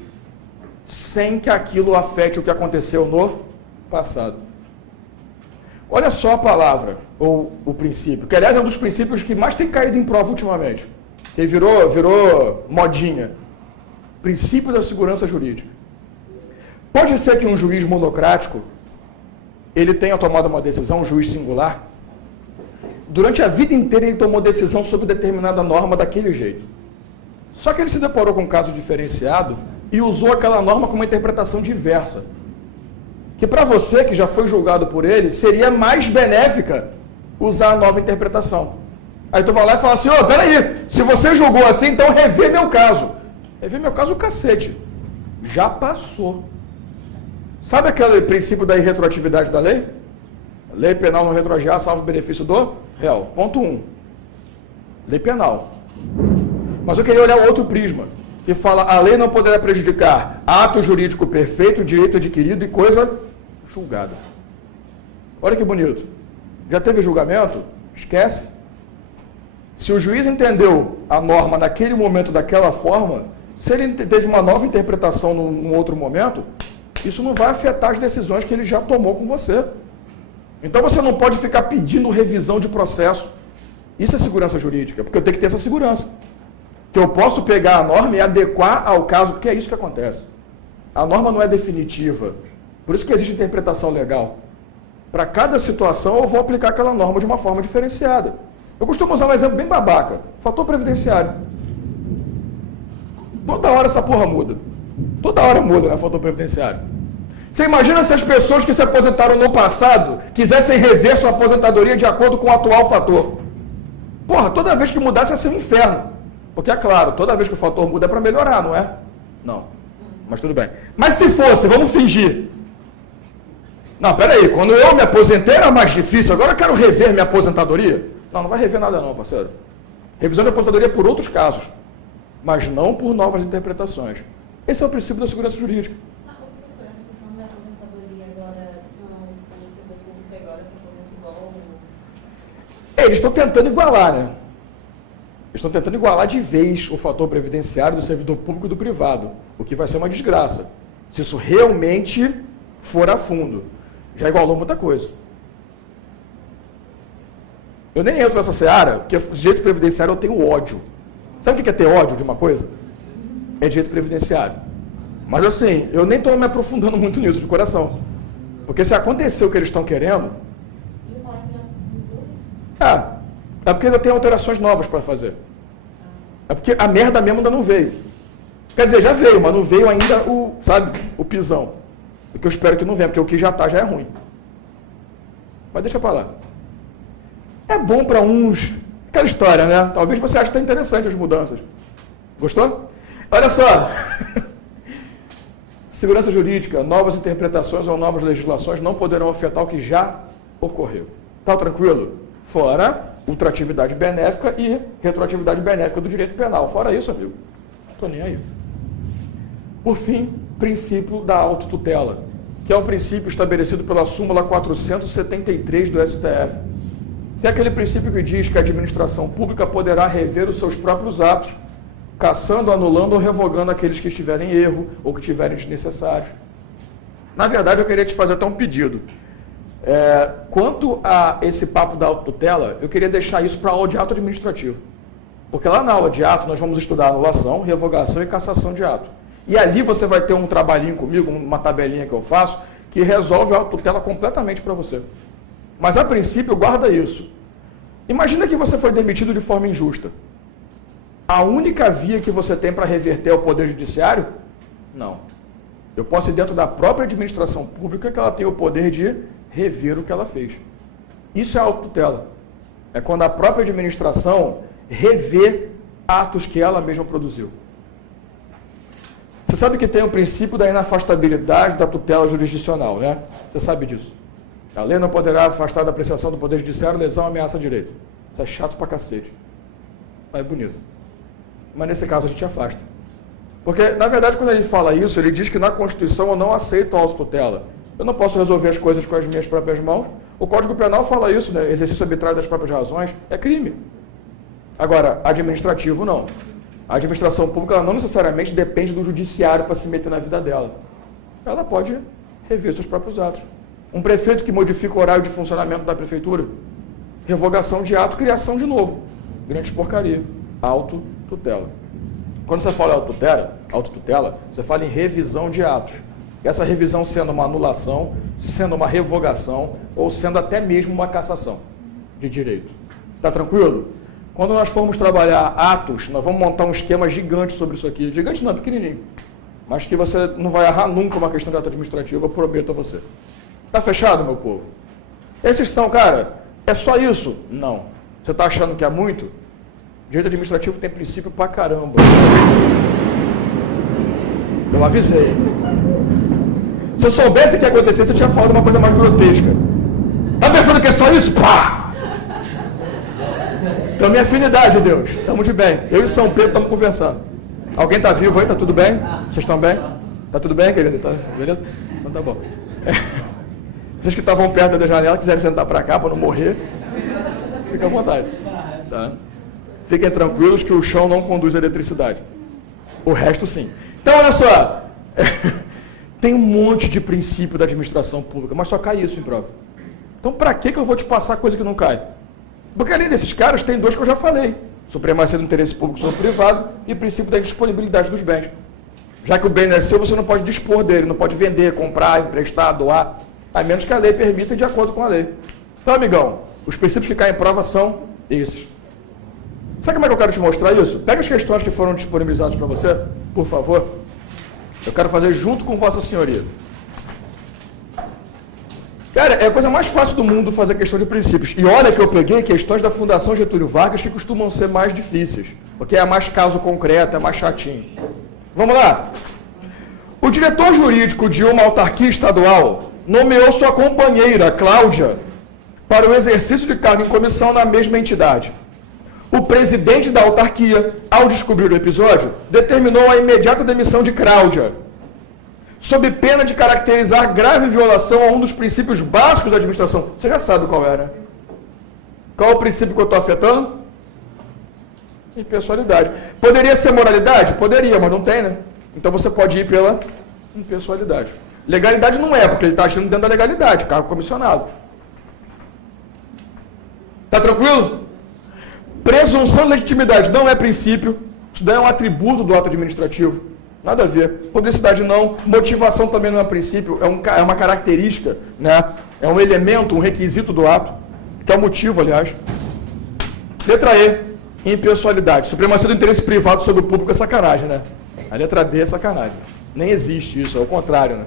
sem que aquilo afete o que aconteceu no passado. Olha só a palavra, ou o princípio, que aliás é um dos princípios que mais tem caído em prova ultimamente, que virou modinha. Princípio da segurança jurídica. Pode ser que um juiz monocrático, ele tenha tomado uma decisão, um juiz singular, durante a vida inteira ele tomou decisão sobre determinada norma daquele jeito. Só que ele se deparou com um caso diferenciado e usou aquela norma com uma interpretação diversa. Que para você, que já foi julgado por ele, seria mais benéfica usar a nova interpretação. Aí tu vai lá e fala assim, peraí, se você julgou assim, então revê meu caso. Revê meu caso o cacete. Já passou. Sabe aquele princípio da irretroatividade da lei? Lei penal não retroagir, salvo benefício do réu. Ponto 1. Lei penal. Mas eu queria olhar outro prisma, que fala, a lei não poderá prejudicar ato jurídico perfeito, direito adquirido e coisa julgada. Olha que bonito. Já teve julgamento? Esquece. Se o juiz entendeu a norma naquele momento daquela forma, se ele teve uma nova interpretação num outro momento, isso não vai afetar as decisões que ele já tomou com você. Então você não pode ficar pedindo revisão de processo. Isso é segurança jurídica, porque eu tenho que ter essa segurança. Que eu posso pegar a norma e adequar ao caso, porque é isso que acontece. A norma não é definitiva. Por isso que existe interpretação legal. Para cada situação eu vou aplicar aquela norma de uma forma diferenciada. Eu costumo usar um exemplo bem babaca. Fator previdenciário. Toda hora essa porra muda. Toda hora muda, né, fator previdenciário. Você imagina se as pessoas que se aposentaram no passado quisessem rever sua aposentadoria de acordo com o atual fator. Porra, toda vez que mudasse ia ser um inferno. Porque, é claro, toda vez que o fator muda é para melhorar, não é? Não. Mas tudo bem. Mas se fosse, vamos fingir. Não, peraí, quando eu me aposentei era mais difícil, agora eu quero rever minha aposentadoria? Não, não vai rever nada não, parceiro. Revisão de aposentadoria por outros casos, mas não por novas interpretações. Esse é o princípio da segurança jurídica. Professor, essa questão da aposentadoria agora, como o servidor público agora se aposenta igual... Eles estão tentando igualar, né? Eles estão tentando igualar de vez o fator previdenciário do servidor público e do privado, o que vai ser uma desgraça. Se isso realmente for a fundo. Já igualou muita coisa. Eu nem entro nessa seara, porque direito previdenciário eu tenho ódio. Sabe o que é ter ódio de uma coisa? É direito previdenciário. Mas assim, eu nem estou me aprofundando muito nisso, de coração. Porque se acontecer o que eles estão querendo... É porque ainda tem alterações novas para fazer. É porque a merda mesmo ainda não veio. Quer dizer, já veio, mas não veio ainda o pisão. O que eu espero que não venha, porque o que já está já é ruim. Mas deixa para lá. É bom para uns... Aquela história, né? Talvez você ache que está interessante as mudanças. Gostou? Olha só. Segurança jurídica, novas interpretações ou novas legislações não poderão afetar o que já ocorreu. Tá tranquilo? Fora ultratividade benéfica e retroatividade benéfica do direito penal. Fora isso, amigo, não estou nem aí. Por fim, princípio da autotutela, que é um princípio estabelecido pela súmula 473 do STF. Tem aquele princípio que diz que a administração pública poderá rever os seus próprios atos, cassando, anulando ou revogando aqueles que estiverem em erro ou que estiverem desnecessários. Na verdade, eu queria te fazer até um pedido. Quanto a esse papo da autotutela, eu queria deixar isso para a aula de ato administrativo. Porque lá na aula de ato nós vamos estudar anulação, revogação e cassação de ato. E ali você vai ter um trabalhinho comigo, uma tabelinha que eu faço, que resolve a autotutela completamente para você. Mas a princípio, guarda isso. Imagina que você foi demitido de forma injusta. A única via que você tem para reverter o Poder Judiciário? Não. Eu posso ir dentro da própria administração pública que ela tem o poder de rever o que ela fez. Isso é autotutela. É quando a própria administração revê atos que ela mesma produziu. Você sabe que tem o princípio da inafastabilidade da tutela jurisdicional, né? Você sabe disso. A lei não poderá afastar da apreciação do Poder Judiciário lesão ou ameaça a direito. Isso é chato pra cacete. Mas é bonito. Mas nesse caso a gente afasta. Porque, na verdade, quando ele fala isso, ele diz que na Constituição eu não aceito a autotutela. Eu não posso resolver as coisas com as minhas próprias mãos. O Código Penal fala isso, né? Exercício arbitrário das próprias razões é crime. Agora, administrativo não. A administração pública ela não necessariamente depende do judiciário para se meter na vida dela. Ela pode rever seus próprios atos. Um prefeito que modifica o horário de funcionamento da prefeitura, revogação de ato, criação de novo. Grande porcaria. Autotutela. Quando você fala autotutela, você fala em revisão de atos. Essa revisão sendo uma anulação, sendo uma revogação ou sendo até mesmo uma cassação de direito. Tá tranquilo? Quando nós formos trabalhar atos, nós vamos montar um esquema gigante sobre isso aqui. Gigante não, pequenininho. Mas que você não vai errar nunca uma questão de ato administrativo, eu prometo a você. Tá fechado, meu povo? Esses são, cara, é só isso? Não. Você tá achando que é muito? Direito administrativo tem princípio pra caramba. Eu avisei. Se eu soubesse o que ia acontecer, eu tinha falado uma coisa mais grotesca. Tá pensando que é só isso? Pá! Então, minha afinidade, Deus. Estamos de bem. Eu e São Pedro estamos conversando. Alguém tá vivo aí? Tá tudo bem? Vocês estão bem? Tá tudo bem, querido? Tá? Beleza? Então tá bom. Vocês que estavam perto da janela, quiserem sentar para cá para não morrer, fiquem à vontade. Tá? Fiquem tranquilos que o chão não conduz a eletricidade. O resto, sim. Então, olha só. Tem um monte de princípio da administração pública, mas só cai isso em prova. Então, para que eu vou te passar coisa que não cai? Porque, além desses caras, tem dois que eu já falei. Supremacia do interesse público sobre o privado e princípio da indisponibilidade dos bens. Já que o bem não é seu, você não pode dispor dele, não pode vender, comprar, emprestar, doar, a menos que a lei permita de acordo com a lei. Então, amigão, os princípios que caem em prova são esses. Sabe como é que eu quero te mostrar isso? Pega as questões que foram disponibilizadas para você, por favor. Eu quero fazer junto com Vossa Senhoria. Cara, é a coisa mais fácil do mundo fazer questão de princípios. E olha que eu peguei questões da Fundação Getúlio Vargas que costumam ser mais difíceis, porque é mais caso concreto, é mais chatinho. Vamos lá. O diretor jurídico de uma autarquia estadual nomeou sua companheira, Cláudia, para o exercício de cargo em comissão na mesma entidade. O presidente da autarquia, ao descobrir o episódio, determinou a imediata demissão de Cláudia, sob pena de caracterizar grave violação a um dos princípios básicos da administração. Você já sabe qual é, né? Qual é o princípio que eu estou afetando? Impessoalidade. Poderia ser moralidade? Poderia, mas não tem, né? Então você pode ir pela impessoalidade. Legalidade não é, porque ele está agindo dentro da legalidade, cargo comissionado. Tá tranquilo? Presunção de legitimidade não é princípio, isso daí é um atributo do ato administrativo. Nada a ver. Publicidade não, motivação também não é princípio, é uma característica, né? É um elemento, um requisito do ato, que é o motivo, aliás. Letra E, impessoalidade. Supremacia do interesse privado sobre o público é sacanagem, né? A letra D é sacanagem. Nem existe isso, é o contrário, né?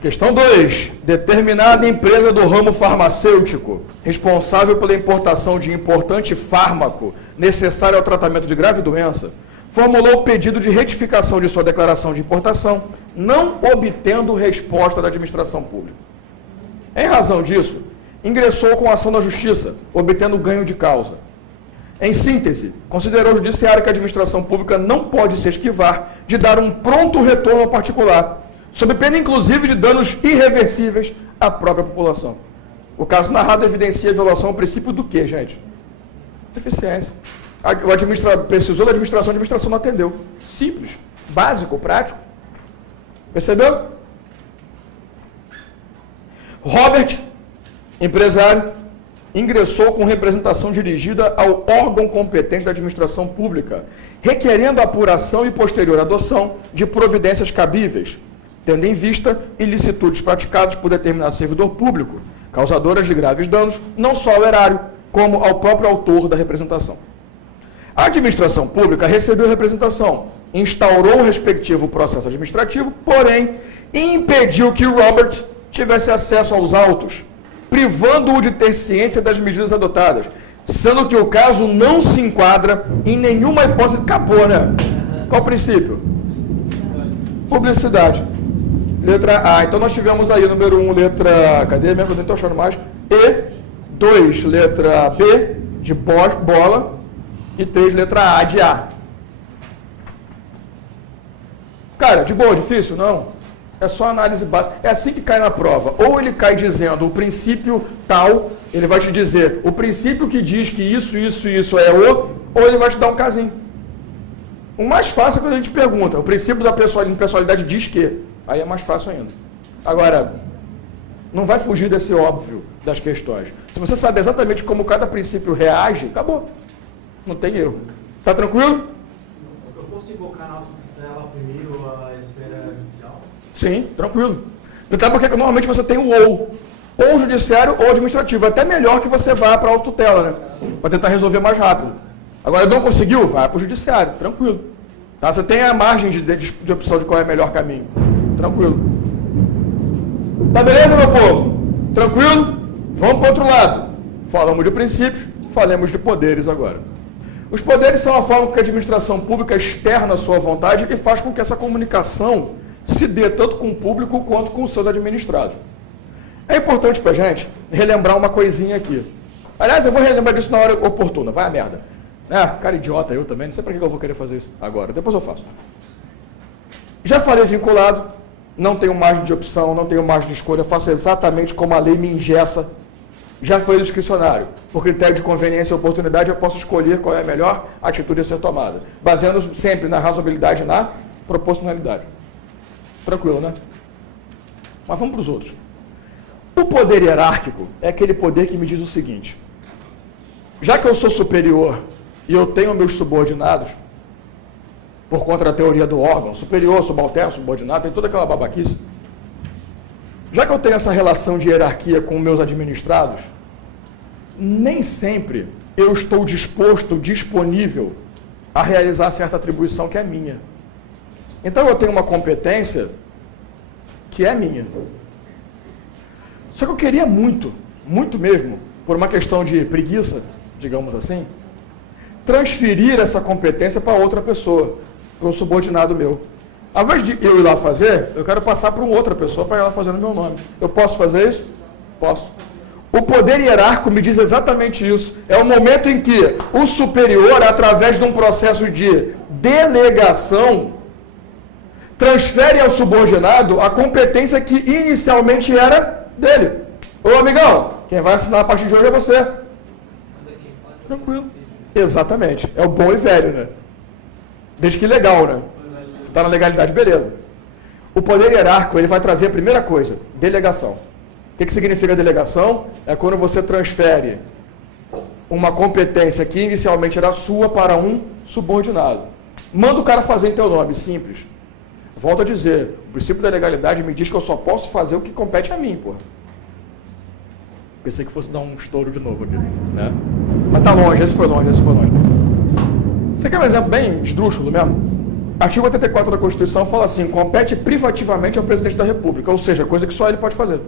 Questão 2. Determinada empresa do ramo farmacêutico, responsável pela importação de importante fármaco necessário ao tratamento de grave doença, formulou pedido de retificação de sua declaração de importação, não obtendo resposta da administração pública. Em razão disso, ingressou com a ação na justiça, obtendo ganho de causa. Em síntese, considerou o judiciário que a administração pública não pode se esquivar de dar um pronto retorno ao particular, sob pena inclusive de danos irreversíveis à própria população. O caso narrado evidencia a violação ao princípio do quê, gente? Deficiência. Precisou da administração, a administração não atendeu. Simples, básico, prático. Percebeu? Robert, empresário, ingressou com representação dirigida ao órgão competente da administração pública, requerendo a apuração e posterior adoção de providências cabíveis, tendo em vista ilicitudes praticadas por determinado servidor público, causadoras de graves danos, não só ao erário, como ao próprio autor da representação. A administração pública recebeu a representação, instaurou o respectivo processo administrativo, porém, impediu que Robert tivesse acesso aos autos, privando-o de ter ciência das medidas adotadas, sendo que o caso não se enquadra em nenhuma hipótese. Acabou, né? Qual o princípio? Publicidade. Letra A. Então nós tivemos aí, número 1, letra... Cadê mesmo? Eu não estou achando mais. E. 2, letra B, de bola. E 3, letra A, de A. Cara, de boa, difícil? Não. É só análise básica. É assim que cai na prova. Ou ele cai dizendo o princípio tal, ele vai te dizer o princípio que diz que isso é o, ou ele vai te dar um casinho. O mais fácil é quando a gente pergunta, o princípio da pessoalidade diz que. Aí é mais fácil ainda. Agora, não vai fugir desse óbvio das questões. Se você sabe exatamente como cada princípio reage, acabou. Não tem erro. Tá tranquilo? Eu posso invocar na autotutela primeiro a esfera judicial? Sim, tranquilo. Então, porque normalmente você tem o ou judiciário ou administrativo. Até melhor que você vá para a autotutela, né? Para tentar resolver mais rápido. Agora, não conseguiu? Vai para o judiciário, tranquilo. Tá? Você tem a margem de opção de qual é o melhor caminho. Tranquilo. Tá beleza, meu povo? Tranquilo? Vamos para o outro lado. Falamos de princípios, falemos de poderes agora. Os poderes são a forma que a administração pública externa a sua vontade e faz com que essa comunicação se dê tanto com o público quanto com os seus administrados. É importante para a gente relembrar uma coisinha aqui. Aliás, eu vou relembrar disso na hora oportuna. Vai a merda. Cara idiota eu também. Não sei para que eu vou querer fazer isso agora. Depois eu faço. Já falei vinculado. Não tenho margem de opção, não tenho margem de escolha. Faço exatamente como a lei me engessa. Já foi discricionário. Por critério de conveniência e oportunidade, eu posso escolher qual é a melhor atitude a ser tomada. Baseando sempre na razoabilidade e na proporcionalidade. Tranquilo, né? Mas vamos para os outros. O poder hierárquico é aquele poder que me diz o seguinte: já que eu sou superior e eu tenho meus subordinados, por conta da teoria do órgão, superior, subalterno, subordinado, tem toda aquela babaquice. Já que eu tenho essa relação de hierarquia com meus administrados, nem sempre eu estou disponível a realizar certa atribuição que é minha. Então eu tenho uma competência que é minha. Só que eu queria muito, muito mesmo, por uma questão de preguiça, digamos assim, transferir essa competência para outra pessoa, para um subordinado meu. Ao invés de eu ir lá fazer, eu quero passar para uma outra pessoa para ela fazer no meu nome. Eu posso fazer isso? Posso. O poder hierárquico me diz exatamente isso. É o momento em que o superior, através de um processo de delegação, transfere ao subordinado a competência que inicialmente era dele. Ô amigão, quem vai assinar a partir de hoje é você. Tranquilo. Exatamente. É o bom e velho, né? Desde que legal, né? Está na legalidade, beleza. O poder hierárquico, ele vai trazer a primeira coisa, delegação. O que significa delegação? É quando você transfere uma competência que inicialmente era sua para um subordinado. Manda o cara fazer em teu nome, simples. Volto a dizer, o princípio da legalidade me diz que eu só posso fazer o que compete a mim, porra. Pensei que fosse dar um estouro de novo aqui, né? Mas tá longe, esse foi longe. Você quer um exemplo bem esdrúxulo mesmo? Artigo 84 da Constituição fala assim: compete privativamente ao presidente da República, ou seja, coisa que só ele pode fazer.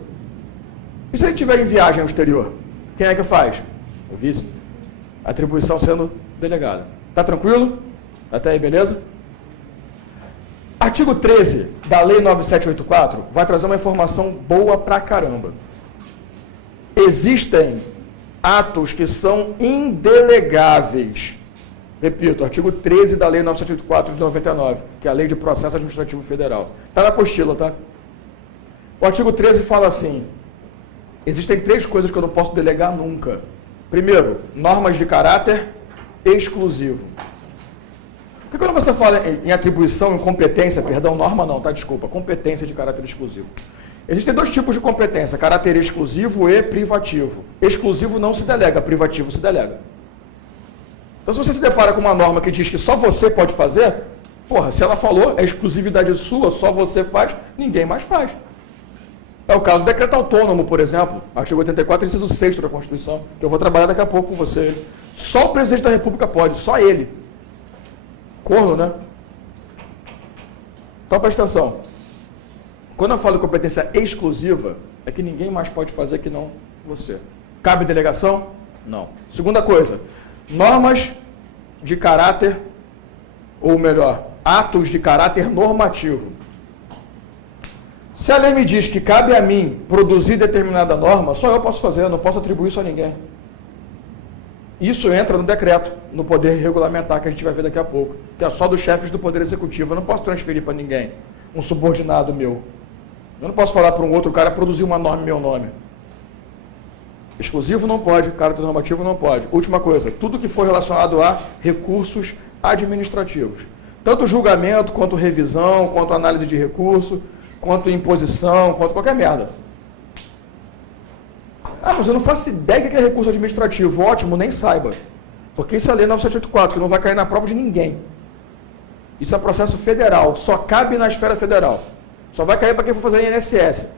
E se ele estiver em viagem ao exterior? Quem é que faz? O vice. Atribuição sendo delegada. Tá tranquilo? Até aí, beleza? Artigo 13 da Lei 9784 vai trazer uma informação boa pra caramba. Existem atos que são indelegáveis. Repito, artigo 13 da Lei 984 de 99, que é a Lei de Processo Administrativo Federal. Está na apostila, tá? O artigo 13 fala assim: existem 3 coisas que eu não posso delegar nunca. Primeiro, normas de caráter exclusivo. Porque quando você fala em atribuição, em competência, perdão, norma não, tá? Desculpa, competência de caráter exclusivo. Existem 2 tipos de competência, caráter exclusivo e privativo. Exclusivo não se delega, privativo se delega. Então, se você se depara com uma norma que diz que só você pode fazer, porra, se ela falou, é exclusividade sua, só você faz, ninguém mais faz. É o caso do decreto autônomo, por exemplo, artigo 84, inciso 6º da Constituição, que eu vou trabalhar daqui a pouco com você. Só o presidente da República pode, só ele. Corno, né? Então, presta atenção. Quando eu falo de competência exclusiva, é que ninguém mais pode fazer que não você. Cabe delegação? Não. Segunda coisa, normas de caráter, ou melhor, atos de caráter normativo. Se a lei me diz que cabe a mim produzir determinada norma, só eu posso fazer, eu não posso atribuir isso a ninguém. Isso entra no decreto, no poder regulamentar, que a gente vai ver daqui a pouco, que é só dos chefes do Poder Executivo. Eu não posso transferir para ninguém, um subordinado meu. Eu não posso falar para um outro cara produzir uma norma em meu nome. Exclusivo não pode, caráter normativo não pode. Última coisa, tudo que for relacionado a recursos administrativos. Tanto julgamento, quanto revisão, quanto análise de recurso, quanto imposição, quanto qualquer merda. Ah, mas eu não faço ideia do que é recurso administrativo. Ótimo, nem saiba. Porque isso é a Lei 9784, que não vai cair na prova de ninguém. Isso é processo federal, só cabe na esfera federal. Só vai cair para quem for fazer INSS.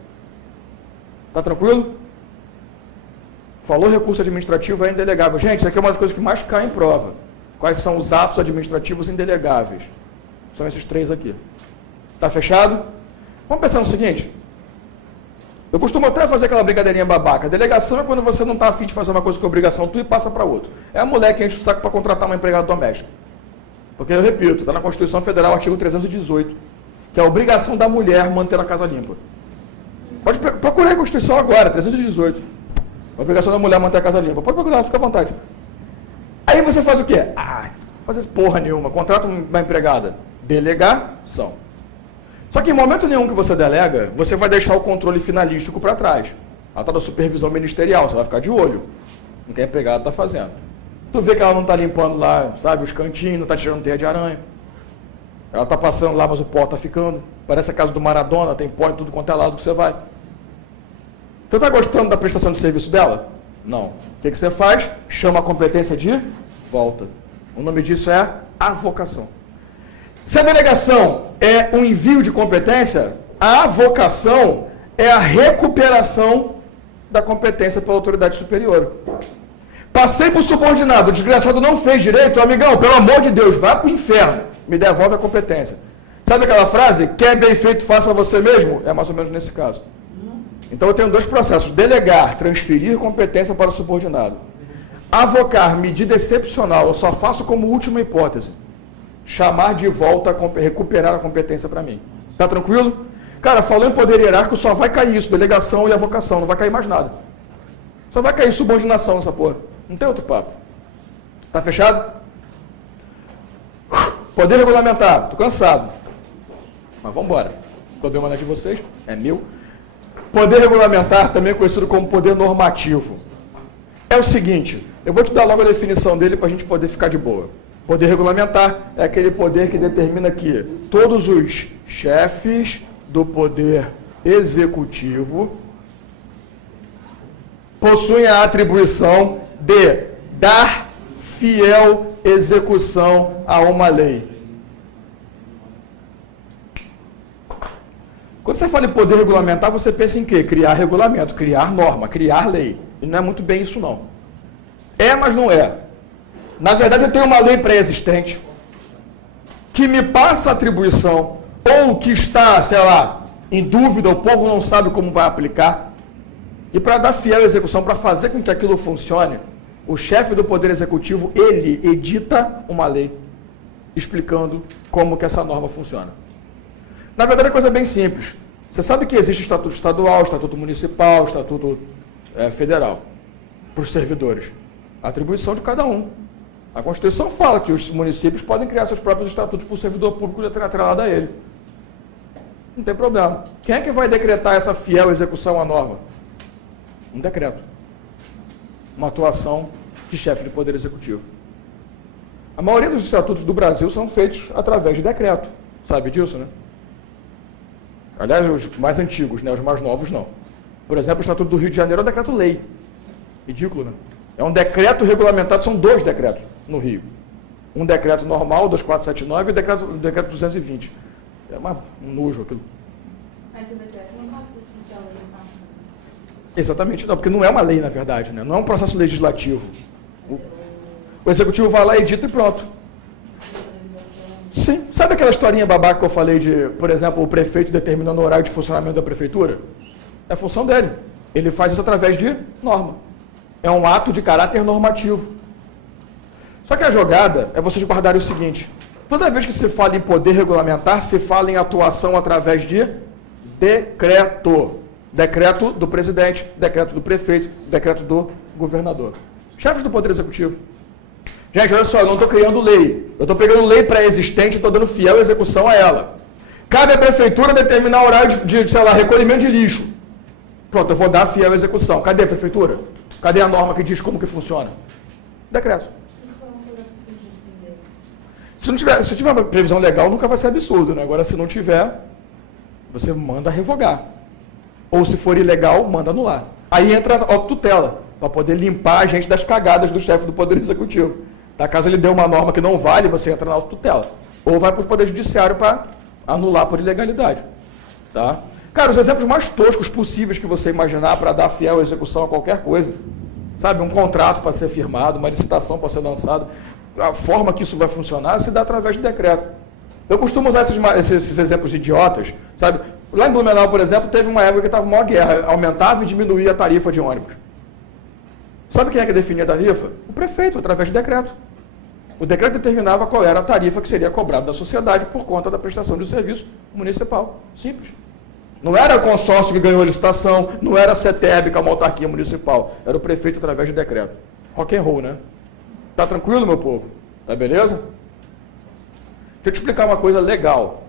Tá tranquilo? Falou recurso administrativo, é indelegável. Gente, isso aqui é uma das coisas que mais cai em prova. Quais são os atos administrativos indelegáveis? São esses 3 aqui. Tá fechado? Vamos pensar no seguinte. Eu costumo até fazer aquela brincadeirinha babaca. Delegação é quando você não está afim de fazer uma coisa com obrigação tua e passa para outro. É a mulher que enche o saco para contratar uma empregada doméstica. Porque, eu repito, está na Constituição Federal, artigo 318, que é a obrigação da mulher manter a casa limpa. Pode procurar a Constituição agora, 318. A obrigação da mulher manter a casa limpa. Pode procurar, fica à vontade. Aí você faz o quê? Ah, faz porra nenhuma. Contrata uma empregada. Delegação. Só que em momento nenhum que você delega, você vai deixar o controle finalístico para trás. A tal da supervisão ministerial, você vai ficar de olho no que a empregada está fazendo. Tu vê que ela não está limpando lá, sabe, os cantinhos, não está tirando teia de aranha. Ela está passando lá, mas o pó está ficando. Parece a casa do Maradona, tem pó em tudo quanto é lado que você vai. Você está gostando da prestação de serviço dela? Não. O que você faz? Chama a competência de volta. O nome disso é avocação. Se a delegação é um envio de competência, a avocação é a recuperação da competência pela autoridade superior. Passei para o subordinado, o desgraçado não fez direito, amigão, pelo amor de Deus, vá para o inferno, me devolve a competência. Sabe aquela frase, quer bem feito, faça você mesmo? É mais ou menos nesse caso. Então eu tenho 2 processos, delegar, transferir competência para o subordinado. Avocar, medida excepcional, eu só faço como última hipótese. Chamar de volta, recuperar a competência para mim. Tá tranquilo? Cara, falou em poder hierárquico, só vai cair isso, delegação e avocação, não vai cair mais nada. Só vai cair subordinação nessa porra. Não tem outro papo. Tá fechado? Poder regulamentar, tô cansado. Mas vamos embora. O problema não é de vocês, é meu. Poder regulamentar, também conhecido como poder normativo. É o seguinte, eu vou te dar logo a definição dele para a gente poder ficar de boa. Poder regulamentar é aquele poder que determina que todos os chefes do poder executivo possuem a atribuição de dar fiel execução a uma lei. Quando você fala em poder regulamentar, você pensa em quê? Criar regulamento, criar norma, criar lei. E não é muito bem isso não. É, mas não é. Na verdade, eu tenho uma lei pré-existente que me passa a atribuição, ou que está, sei lá, em dúvida, o povo não sabe como vai aplicar. E para dar fiel execução, para fazer com que aquilo funcione, o chefe do Poder Executivo, ele edita uma lei, explicando como que essa norma funciona. Na verdade, é coisa bem simples. Você sabe que existe estatuto estadual, estatuto municipal, estatuto federal para os servidores. A atribuição de cada um. A Constituição fala que os municípios podem criar seus próprios estatutos para o servidor público atrelado a ele. Não tem problema. Quem é que vai decretar essa fiel execução à norma? Um decreto. Uma atuação de chefe de poder executivo. A maioria dos estatutos do Brasil são feitos através de decreto. Sabe disso, né? Aliás, os mais antigos, né? Os mais novos, não. Por exemplo, o Estatuto do Rio de Janeiro é um decreto-lei. Ridículo, né? É um decreto regulamentado, são 2 decretos no Rio. Um decreto normal, 2479, e o decreto 220. É um nojo aquilo. Mas o decreto não pode ser lei, tá? Exatamente, não, porque não é uma lei, na verdade, né? Não é um processo legislativo. O executivo vai lá, edita e pronto. Sim. Sabe aquela historinha babaca que eu falei de, por exemplo, o prefeito determinando o horário de funcionamento da prefeitura? É a função dele. Ele faz isso através de norma. É um ato de caráter normativo. Só que a jogada é vocês guardarem o seguinte: toda vez que se fala em poder regulamentar, se fala em atuação através de decreto. Decreto do presidente, decreto do prefeito, decreto do governador. Chefes do Poder Executivo. Gente, olha só, eu não estou criando lei. Eu estou pegando lei pré-existente e estou dando fiel execução a ela. Cabe à prefeitura determinar o horário de, sei lá, recolhimento de lixo. Pronto, eu vou dar fiel execução. Cadê a prefeitura? Cadê a norma que diz como que funciona? Decreto. Se tiver uma previsão legal, nunca vai ser absurdo, né? Agora, se não tiver, você manda revogar. Ou se for ilegal, manda anular. Aí entra a tutela, para poder limpar a gente das cagadas do chefe do Poder Executivo. Tá? Caso ele dê uma norma que não vale, você entra na tutela. Ou vai para o Poder Judiciário para anular por ilegalidade. Tá? Cara, os exemplos mais toscos possíveis que você imaginar para dar fiel execução a qualquer coisa. Sabe, um contrato para ser firmado, uma licitação para ser lançada. A forma que isso vai funcionar se dá através de decreto. Eu costumo usar esses exemplos idiotas, sabe? Lá em Blumenau, por exemplo, teve uma época que estava uma guerra, aumentava e diminuía a tarifa de ônibus. Sabe quem é que definia a tarifa? O prefeito, através de decreto. O decreto determinava qual era a tarifa que seria cobrada da sociedade por conta da prestação de serviço municipal. Simples. Não era o consórcio que ganhou a licitação, não era a CETEB, que é uma autarquia municipal. Era o prefeito através de decreto. Rock and roll, né? Tá tranquilo, meu povo? Tá beleza? Deixa eu te explicar uma coisa legal.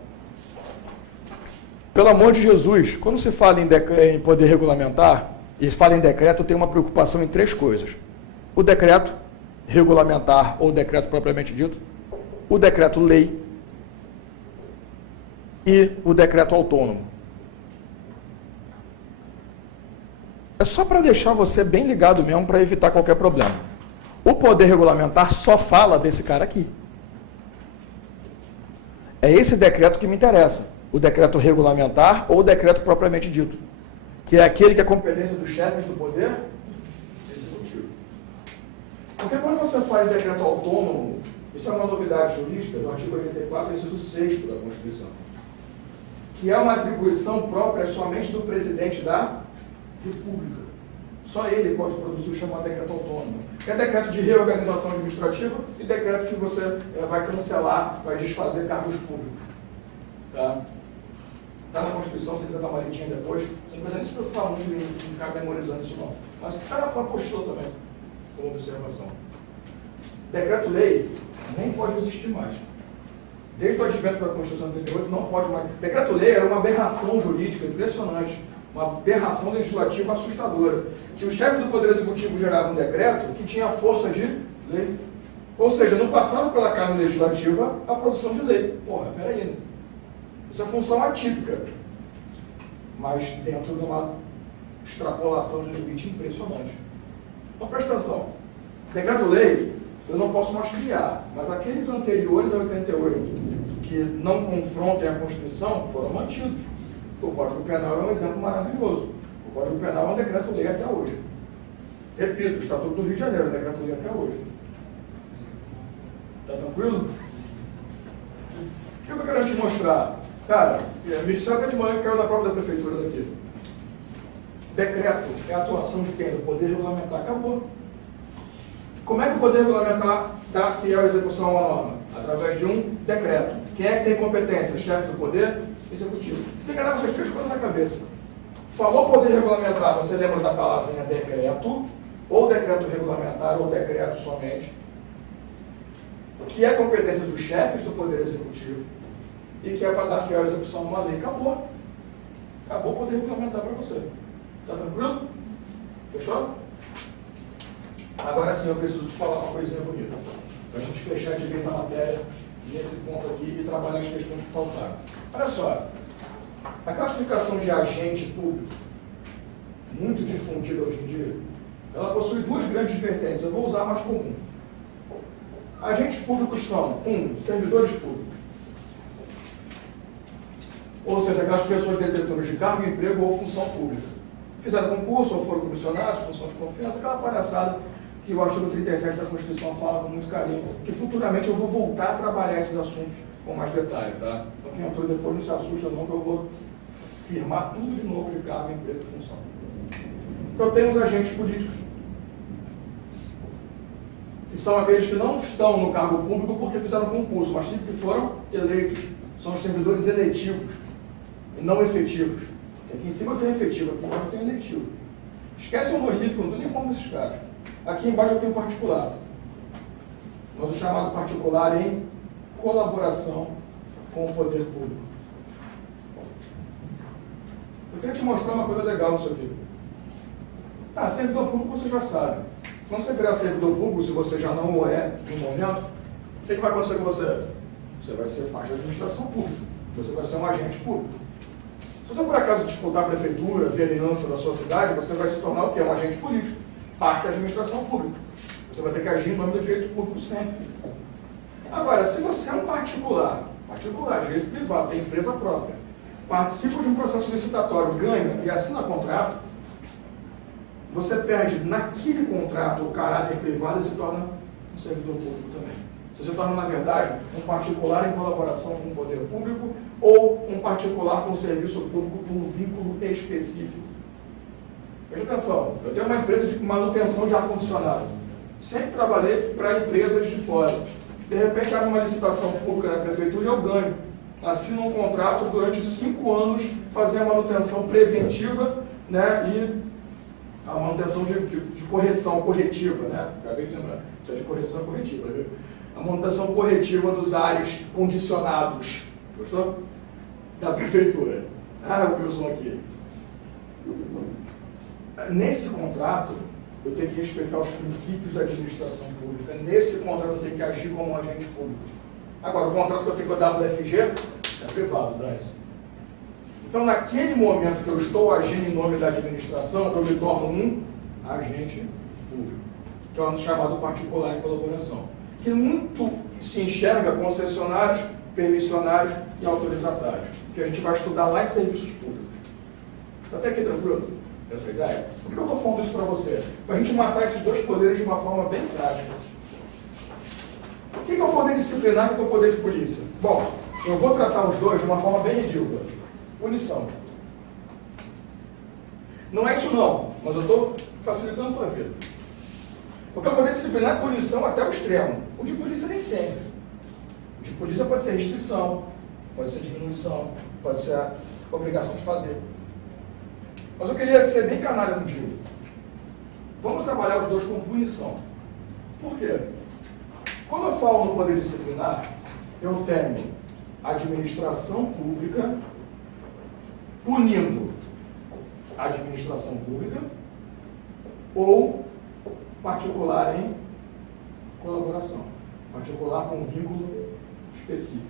Pelo amor de Jesus, quando se fala em poder regulamentar e se fala em decreto, tem uma preocupação em 3 coisas. O decreto regulamentar ou decreto propriamente dito, o decreto-lei e o decreto autônomo. É só para deixar você bem ligado mesmo, para evitar qualquer problema. O poder regulamentar só fala desse cara aqui. É esse decreto que me interessa. O decreto regulamentar ou o decreto propriamente dito. Que é aquele que é competência dos chefes do poder executivo. Porque quando você fala em decreto autônomo, isso é uma novidade jurídica do artigo 84, inciso 6º da Constituição. Que é uma atribuição própria somente do presidente da República. Só ele pode produzir o chamado decreto autônomo. Que é decreto de reorganização administrativa e decreto que você vai cancelar, vai desfazer cargos públicos. Tá? Está na Constituição, se quiser dar uma leitinha depois. Você não precisa nem se preocupar muito em ficar memorizando isso não. Mas está na apostila também, como observação. Decreto-lei nem pode existir mais. Desde o advento da Constituição de 88 não pode mais. Decreto-lei era uma aberração jurídica impressionante. Uma aberração legislativa assustadora, que o chefe do Poder Executivo gerava um decreto que tinha a força de lei. Ou seja, não passava pela Casa Legislativa a produção de lei. Porra, peraí, né? Isso é função atípica, mas dentro de uma extrapolação de limite impressionante. Então presta atenção, decreto-lei eu não posso mais criar, mas aqueles anteriores a 88, que não confrontem a Constituição, foram mantidos. O Código Penal é um exemplo maravilhoso. O Código Penal é um decreto-lei até hoje. Repito, o Estatuto do Rio de Janeiro é um decreto-lei até hoje. Está tranquilo? O que eu quero te mostrar? Cara, me disseram até de manhã que caiu na prova da prefeitura daqui. Decreto é a atuação de quem? Do poder regulamentar. Acabou. Como é que o poder regulamentar dá fiel execução à norma? Através de um decreto. Quem é que tem competência? Chefe do poder executivo. Você tem que dar essas 3 coisas na cabeça. Falou poder regulamentar, você lembra da palavrinha decreto, ou decreto regulamentar, ou decreto somente, que é competência dos chefes do Poder Executivo e que é para dar fiel execução numa lei. Acabou. Acabou o poder regulamentar para você. Está tranquilo? Fechou? Agora sim eu preciso te falar uma coisinha bonita, para a gente fechar de vez a matéria nesse ponto aqui e trabalhar as questões que faltaram. Olha só, a classificação de agente público, muito difundida hoje em dia, ela possui duas grandes vertentes, eu vou usar a mais comum. Agentes públicos são, servidores públicos, ou seja, aquelas pessoas detentoras de cargo, emprego ou função pública. Fizeram concurso ou foram comissionados, função de confiança, aquela palhaçada que o artigo 37 da Constituição fala com muito carinho, que futuramente eu vou voltar a trabalhar esses assuntos com mais detalhe, tá? Então quem entrou depois não se assusta não, que eu vou firmar tudo de novo de cargo, emprego e função. Então tem os agentes políticos, que são aqueles que não estão no cargo público porque fizeram concurso, mas sim que foram eleitos. São os servidores eletivos e não efetivos. Aqui em cima eu tenho efetivo, aqui embaixo eu tenho eletivo. Esquece o honorífico, não estou nem falando desses caras. Aqui embaixo eu tenho particular. Nós o chamado particular em colaboração com o poder público. Eu quero te mostrar uma coisa legal nisso aqui. Ah, servidor público você já sabe. Quando você virar servidor público, se você já não o é no momento, o que vai acontecer com você? Você vai ser parte da administração pública. Você vai ser um agente público. Se você por acaso disputar a prefeitura, vereança da sua cidade, você vai se tornar o quê? Um agente político. Parte da administração pública. Você vai ter que agir em nome do direito público sempre. Agora, se você é um particular, direito privado, tem empresa própria, participa de um processo licitatório, ganha e assina contrato, você perde naquele contrato o caráter privado e se torna um servidor público também. Você se torna, na verdade, um particular em colaboração com o poder público ou um particular com serviço público por vínculo específico. Presta atenção, eu tenho uma empresa de manutenção de ar-condicionado. Sempre trabalhei para empresas de fora. De repente, abre uma licitação pública na prefeitura e eu ganho. Assino um contrato durante 5 anos, fazer a manutenção preventiva, né, e a manutenção de correção, corretiva, né? Acabei de lembrar, isso é de correção corretiva, viu? A manutenção corretiva dos ares condicionados, gostou? Da prefeitura. Ah, o Wilson aqui. Nesse contrato, eu tenho que respeitar os princípios da administração pública. Nesse contrato, eu tenho que agir como um agente público. Agora, o contrato que eu tenho com a WFG é privado, Dance. Então, naquele momento que eu estou agindo em nome da administração, eu me torno um agente público, que é o chamado particular em colaboração, que muito se enxerga concessionários, permissionários e autorizatários, que a gente vai estudar lá em serviços públicos. Está até aqui tranquilo essa ideia? Por que eu estou falando isso para você? Para a gente matar esses dois poderes de uma forma bem prática. O que é o poder disciplinar e o que é o poder de polícia? Bom, eu vou tratar os dois de uma forma bem ridícula. Punição. Não é isso não, mas eu estou facilitando a tua vida. Porque o poder disciplinar é punição até o extremo. O de polícia nem sempre. O de polícia pode ser restrição, pode ser diminuição, pode ser a obrigação de fazer. Mas eu queria ser bem canalha contigo. Vamos trabalhar os dois com punição. Por quê? Quando eu falo no poder disciplinar, eu tenho a administração pública punindo a administração pública ou particular em colaboração. Particular com vínculo específico.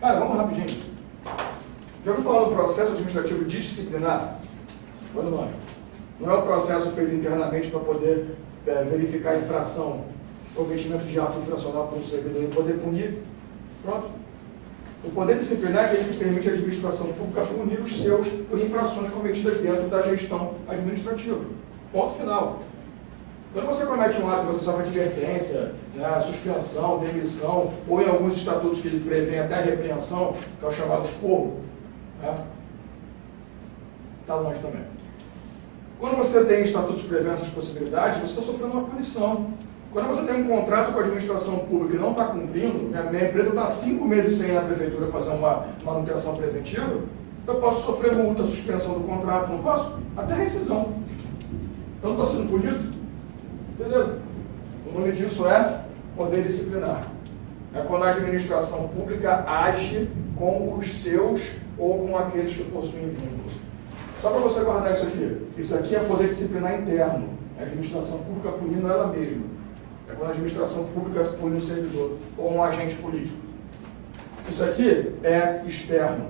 Cara, vamos rapidinho. Já ouviu falar do processo administrativo disciplinar? Olha o nome. Não é o processo feito internamente para poder verificar a infração, cometimento de ato infracional por um servidor e poder punir. Pronto. O poder disciplinar é aquele que permite à administração pública punir os seus por infrações cometidas dentro da gestão administrativa. Ponto final. Quando você comete um ato, você sofre advertência, né, suspensão, demissão, ou em alguns estatutos que ele prevê até repreensão, que é o chamado esporro, está longe também. Quando você tem estatutos prevendo essas possibilidades, você está sofrendo uma punição. Quando você tem um contrato com a administração pública e não está cumprindo, minha empresa está 5 meses sem ir na prefeitura fazer uma manutenção preventiva, Eu posso sofrer multa, suspensão do contrato, não posso? Até rescisão. Eu não estou sendo punido? Beleza. O nome disso é poder disciplinar. É quando a administração pública age com os seus ou com aqueles que possuem vínculo. Só para você guardar isso aqui é poder disciplinar interno. É a administração pública punindo ela mesma. É quando a administração pública pune um servidor ou um agente político. Isso aqui é externo.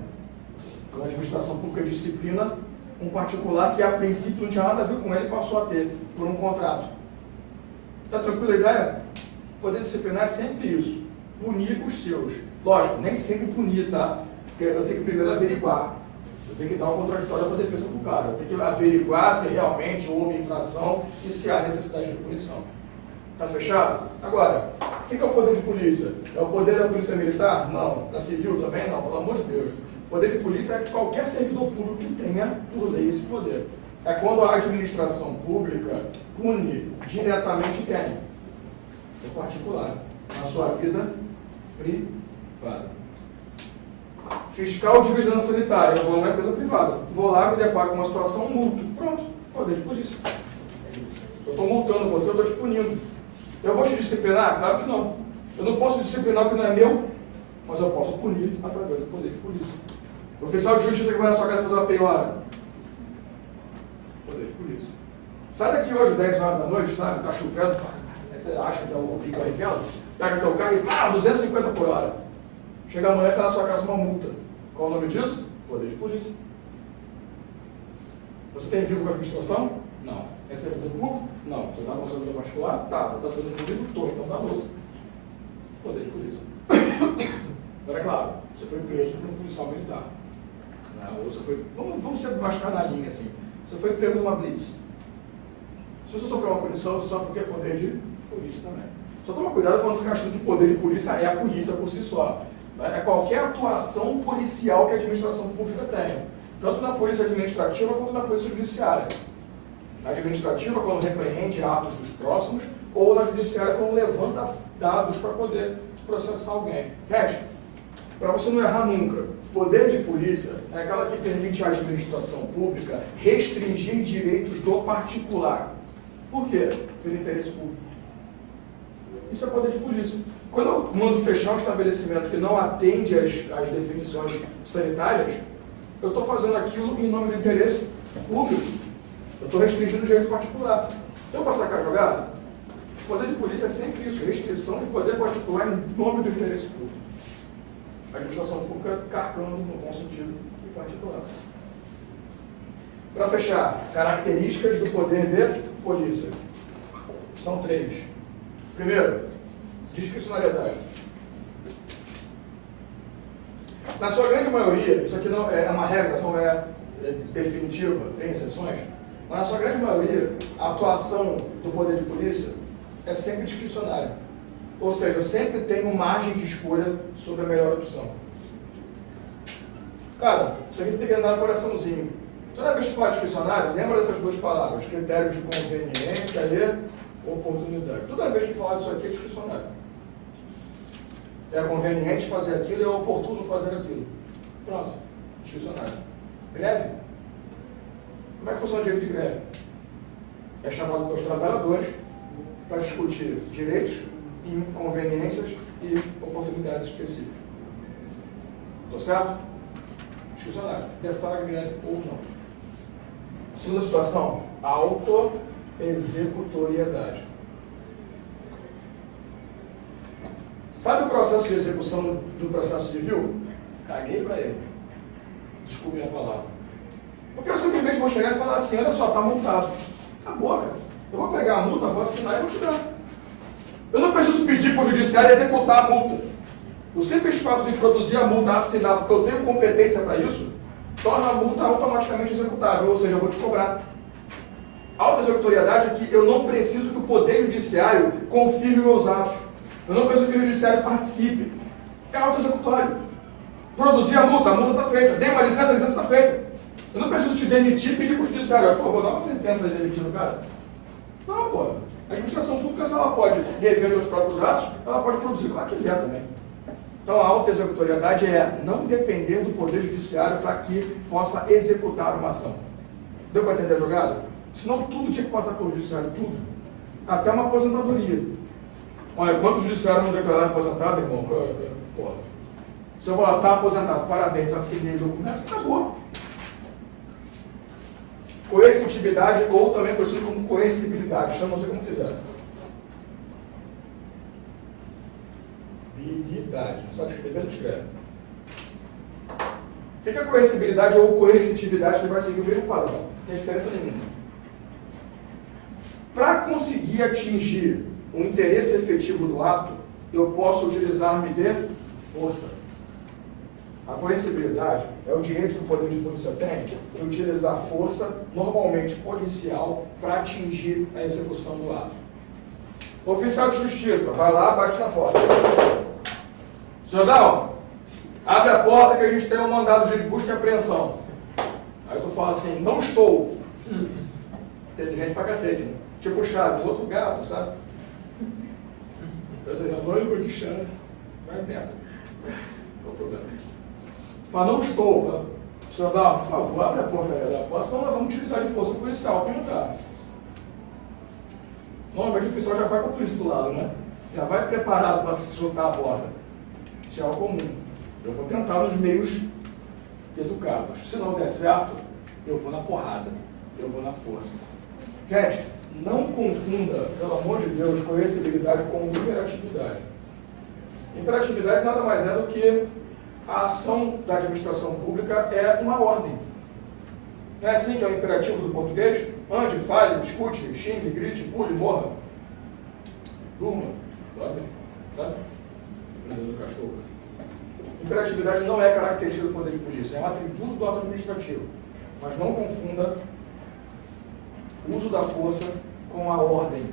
Quando a administração pública disciplina um particular que a princípio não tinha nada a ver com ele e passou a ter por um contrato. Está tranquila a ideia? Poder disciplinar é sempre isso. Punir os seus. Lógico, nem sempre punir, tá? Porque eu tenho que primeiro averiguar. Eu tenho que dar uma contraditória para a defesa do cara. Eu tenho que averiguar se realmente houve infração e se há necessidade de punição. Tá fechado? Agora, o que é o poder de polícia? É o poder da polícia militar? Não. Da civil também? Não, pelo amor de Deus. O poder de polícia é qualquer servidor público que tenha, por lei, esse poder. É quando a administração pública pune diretamente quem? O particular. Na sua vida privada. Fiscal de vigilância sanitária. Eu vou numa empresa privada. Vou lá, me deparo com uma situação, multo. Pronto. Poder de polícia. Eu estou multando você, eu estou te punindo. Eu vou te disciplinar? Claro que não. Eu não posso disciplinar o que não é meu, mas eu posso punir através do poder de polícia. O oficial de justiça que vai na sua casa fazer uma penhora. Poder de polícia. Sai daqui hoje, 10 horas da noite, sabe? Está chovendo. Aí você acha que é o Pico Barrichello? Pega teu carro e 250 por hora. Chega amanhã e está na sua casa uma multa. Qual o nome disso? Poder de polícia. Você tem vínculo com a administração? Não. É servidor público? Não. Você está com servidor particular? Tá. Você está sendo punido? Estou. Então dá louça. Poder de polícia. Agora, é claro, você foi preso por um policial militar. Ou você foi... Vamos ser mais canalinha assim. Você foi pego numa blitz. Se você sofreu uma punição, você sofre o quê? Poder de polícia também. Só toma cuidado quando ficar achando que o poder de polícia é a polícia por si só. É qualquer atuação policial que a administração pública tenha. Tanto na polícia administrativa quanto na polícia judiciária. Na administrativa, quando repreende atos dos próximos, ou na judiciária, quando levanta dados para poder processar alguém. Gente, para você não errar nunca, poder de polícia é aquela que permite à administração pública restringir direitos do particular. Por quê? Pelo interesse público. Isso é poder de polícia. Quando eu mando fechar um estabelecimento que não atende às definições sanitárias, eu estou fazendo aquilo em nome do interesse público. Eu estou restringindo o direito particular. Então, para sacar a jogada, o poder de polícia é sempre isso, restrição de poder particular em nome do interesse público. A administração pública carcando no bom sentido e particular. Para fechar, características do poder de polícia. São 3. Primeiro, discricionariedade. Na sua grande maioria, isso aqui não é uma regra, não é definitiva, tem exceções, mas na sua grande maioria, a atuação do poder de polícia é sempre discricionária. Ou seja, eu sempre tenho margem de escolha sobre a melhor opção. Cara, isso aqui você tem que andar no coraçãozinho. Toda vez que fala discricionário, lembra dessas 2 palavras, critérios de conveniência e oportunidade. Toda vez que falar disso aqui é discricionário. É conveniente fazer aquilo e é oportuno fazer aquilo. Pronto, discricionário. Greve. Como é que funciona o direito de greve? É chamado pelos trabalhadores para discutir direitos, inconveniências e oportunidades específicas. Estou certo? Discricionário. Deflagra greve ou não. Segunda situação, autoexecutoriedade. Sabe o processo de execução do processo civil? Caguei para ele. Desculpe a palavra. Porque eu simplesmente vou chegar e falar assim, olha só, está multado. Acabou, cara. Eu vou pegar a multa, vou assinar e vou te dar. Eu não preciso pedir para o judiciário executar a multa. O simples fato de produzir a multa, assinar, porque eu tenho competência para isso, torna a multa automaticamente executável, ou seja, eu vou te cobrar. Autoexecutoriedade é que eu não preciso que o Poder Judiciário confirme meus atos. Eu não preciso que o Judiciário participe. É autoexecutório. Produzir a multa está feita. Dei uma licença, a licença está feita. Eu não preciso te demitir e pedir para o Judiciário, por favor, dá uma sentença de demitir o cara. Não, pô. A administração pública, se ela pode rever seus próprios atos, ela pode produzir o que ela quiser também. Então, a alta executoriedade é não depender do Poder Judiciário para que possa executar uma ação. Deu para entender a jogada? Senão tudo tinha que passar pelo Judiciário, tudo. Até uma aposentadoria. Olha, quantos judiciários não declararam aposentado, irmão? Porra. Se eu falar, tá aposentado, parabéns, assinei o documento, acabou. Coercitividade, ou também conhecido como coercibilidade, chama-se como quiser. Habilidade, não sabe escrever, não escreve. O que é coercibilidade ou coercitividade que vai seguir o mesmo padrão? Não tem diferença nenhuma. Para conseguir atingir o interesse efetivo do ato, eu posso utilizar-me de força. A coercibilidade é o direito que o poder de polícia tem de utilizar força, normalmente policial, para atingir a execução do ato. O oficial de justiça vai lá, bate na porta. Senhor Dalma, abre a porta que a gente tem um mandado de busca e apreensão. Aí tu fala assim, não estou. Inteligente pra cacete, né? Tipo Chaves, outro gato, sabe? Eu sei, olha que chave. Vai perto. Não tem problema. Mas não estou. Senhor Dalma, por favor, abre a porta da porta, senão nós vamos utilizar de força policial para entrar. Normalmente o oficial já vai com a polícia do lado, né? Já vai preparado para se juntar à porta. Isso é algo comum. Eu vou tentar nos meios educados. Se não der certo, eu vou na porrada. Eu vou na força. Gente, não confunda, pelo amor de Deus, coercibilidade com imperatividade. Imperatividade nada mais é do que a ação da administração pública é uma ordem. Não é assim que é o imperativo do português? Ande, fale, discute, xingue, grite, pule, morra. Durma. Dorme. Tá? Do cachorro. Imperatividade não é característica do poder de polícia, é um atributo do ato administrativo. Mas não confunda o uso da força com a ordem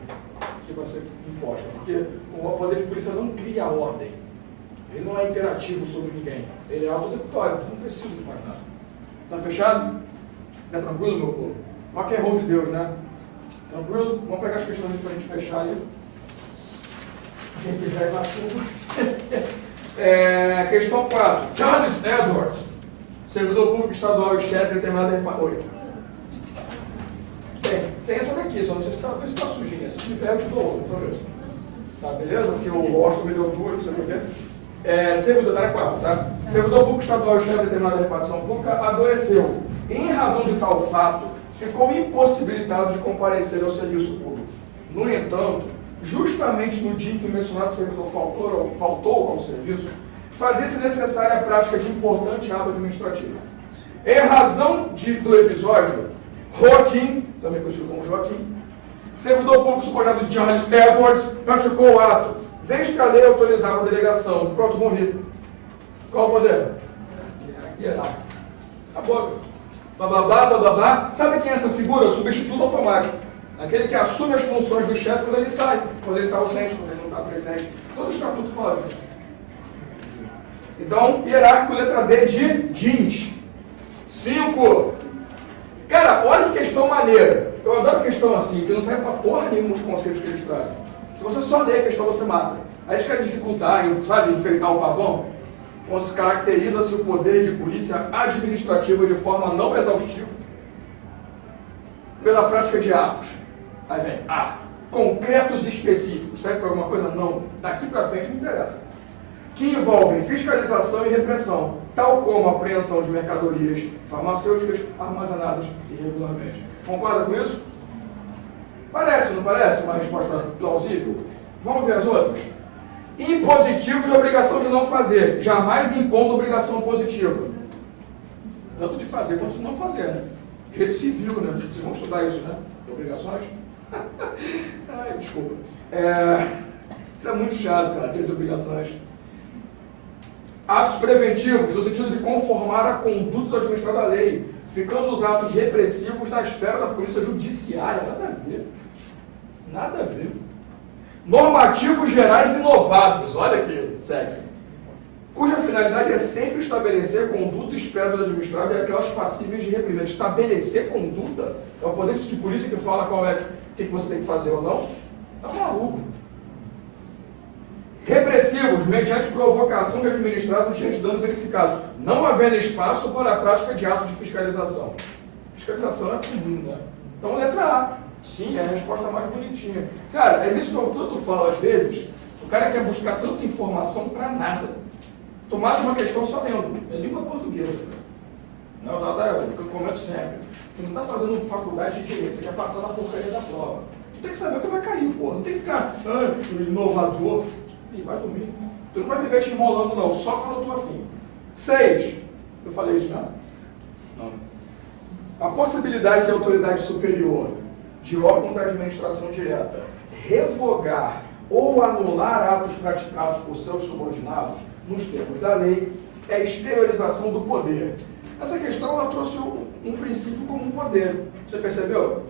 que vai ser imposta. Porque o poder de polícia não cria a ordem. Ele não é imperativo sobre ninguém. Ele é auto-executório, não precisa de mais nada. Tá fechado? É tranquilo, meu povo? Rock and roll de Deus, né? Tranquilo? Vamos pegar as questões para a gente fechar aí. Quem quiser ir na chuva. Questão 4. Charles Edwards, servidor público estadual e chefe determinado da Oi. Tem essa daqui, só não sei se está sujinha. Se tiver, eu te dou outra, talvez. Tá, beleza? Porque o Austin me deu duas, você vai ver. Servidor, tá na 4, tá? Servidor público estadual e chefe determinado da repartição pública adoeceu. Em razão de tal fato, ficou impossibilitado de comparecer ao serviço público. No entanto, justamente no dia em que o mencionado servidor faltou ao serviço, fazia-se necessária a prática de importante ato administrativo. Em razão do episódio, Joaquim, também conhecido como Joaquim, servidor público subordinado Charles Edwards, praticou o ato, vez que a lei autorizava a delegação. Pronto, morri. Qual o poder? Hierárquico. Acabou. Bababá, bababá. Sabe quem é essa figura? O substituto automático. Aquele que assume as funções do chefe quando ele sai, quando ele está ausente, quando ele não está presente. Todo o estatuto fala disso. Então, hierárquico, letra D de jeans. 5. Cara, olha que questão maneira. Eu adoro questão assim, que não serve pra porra nenhuma os conceitos que eles trazem. Se você só ler a questão, você mata. Aí eles querem dificultar, sabe, enfeitar o pavão. Então, se caracteriza-se o poder de polícia administrativa de forma não exaustiva pela prática de atos. Aí vem A. Concretos e específicos. Serve para alguma coisa? Não. Daqui para frente não interessa. Que envolvem fiscalização e repressão, tal como a apreensão de mercadorias farmacêuticas armazenadas irregularmente. Concorda com isso? Parece, não parece? Uma resposta plausível? Vamos ver as outras. Impositivo de obrigação de não fazer. Jamais impondo obrigação positiva. Tanto de fazer quanto de não fazer, né? Direito civil, né? Vocês vão estudar isso, né? Obrigações? Ai, desculpa. Isso é muito chato, cara, direito de obrigações. Atos preventivos, no sentido de conformar a conduta do administrador da lei, ficando os atos repressivos na esfera da polícia judiciária. Nada a ver. Nada a ver. Normativos gerais inovados, olha que sexy. Cuja finalidade é sempre estabelecer conduta esperada do administrado e aquelas passíveis de reprimenda. Estabelecer conduta é o poder de polícia que fala qual é o que você tem que fazer ou não. Tá maluco. Repressivos, mediante provocação de administrados diante de danos verificados, não havendo espaço para a prática de atos de fiscalização. Fiscalização é comum, né? Então, letra A. Sim, é a resposta mais bonitinha. Cara, é isso que eu tanto falo às vezes. O cara quer buscar tanta informação para nada. Tomar uma questão só lendo. É língua portuguesa. Não, nada, eu comento sempre. Tu não está fazendo faculdade de direito, você quer passar na porcaria da prova. Tu tem que saber o que vai cair, pô. Não tem que ficar inovador. E vai dormir. Tu não vai viver te enrolando, não, só quando eu tô afim. 6. Eu falei isso mesmo? Não. A possibilidade de autoridade superior, de órgão da administração direta, revogar ou anular atos praticados por seus subordinados, nos termos da lei, é exteriorização do poder. Essa questão ela trouxe um princípio como um poder. Você percebeu?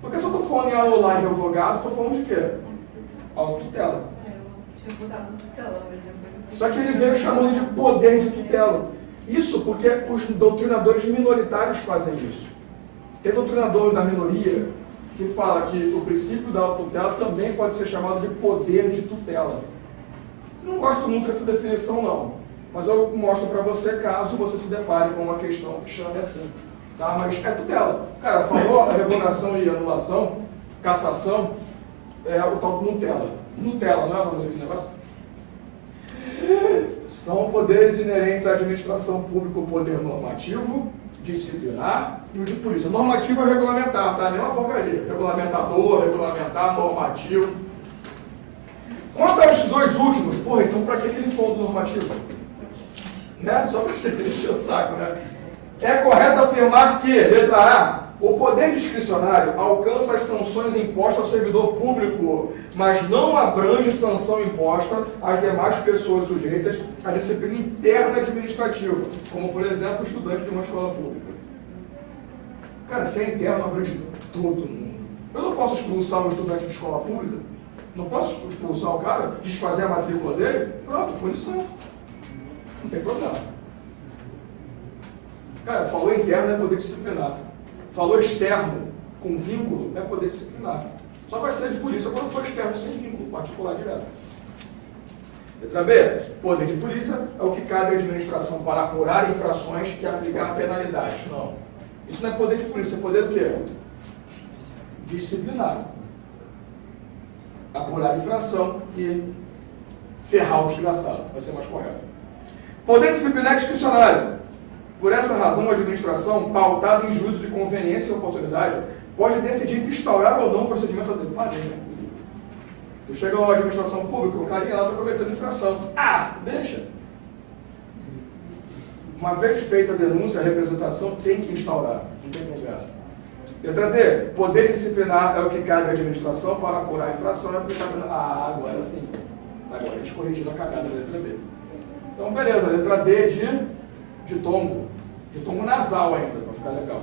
Porque se eu estou falando em anular e revogar, estou falando de quê? Autotutela. Só que ele veio chamando de poder de tutela. Isso porque os doutrinadores minoritários fazem isso. Tem doutrinador da minoria que fala que o princípio da autotutela também pode ser chamado de poder de tutela. Não gosto muito dessa definição, não. Mas eu mostro para você caso você se depare com uma questão que chame assim. Tá? Mas é tutela. Cara, falou a revogação e anulação, cassação, é o tal do Nutella. Nutella, não é o nome do negócio? São poderes inerentes à administração pública, o poder normativo, disciplinar e o de polícia. Normativo é regulamentar, tá? Nem uma porcaria. Regulamentador, regulamentar, normativo. Quanto aos dois últimos, porra, então pra que ele falou do normativo? Né? Só pra você encher o saco, né? É correto afirmar que, letra A, o poder discricionário alcança as sanções impostas ao servidor público, mas não abrange sanção imposta às demais pessoas sujeitas à disciplina interna administrativa, como, por exemplo, estudante de uma escola pública. Cara, se é interno, abrange todo mundo. Eu não posso expulsar um estudante de escola pública? Não posso expulsar o cara, desfazer a matrícula dele? Pronto, punição. Não tem problema. Cara, falou interno é poder disciplinar. Falou externo, com vínculo, é poder disciplinar. Só vai ser de polícia quando for externo sem vínculo, particular direto. Letra B, poder de polícia é o que cabe à administração para apurar infrações e aplicar penalidades. Não. Isso não é poder de polícia, é poder do quê? Disciplinar. Apurar infração e ferrar o desgraçado. Vai ser mais correto. Poder disciplinar discricionário. Por essa razão, a administração, pautada em juízo de conveniência e oportunidade, pode decidir instaurar ou não o procedimento adequado. Tu chega à administração pública, o carinha lá está cometendo infração. Ah, deixa. Uma vez feita a denúncia, a representação tem que instaurar. Não tem conversa. Letra D. Poder disciplinar é o que cabe à administração para apurar a infração e aplicar... Ah, agora sim. Agora a gente corrigiu a cagada da letra B. Então, beleza. Letra D de tombo. De tombo nasal ainda, para ficar legal.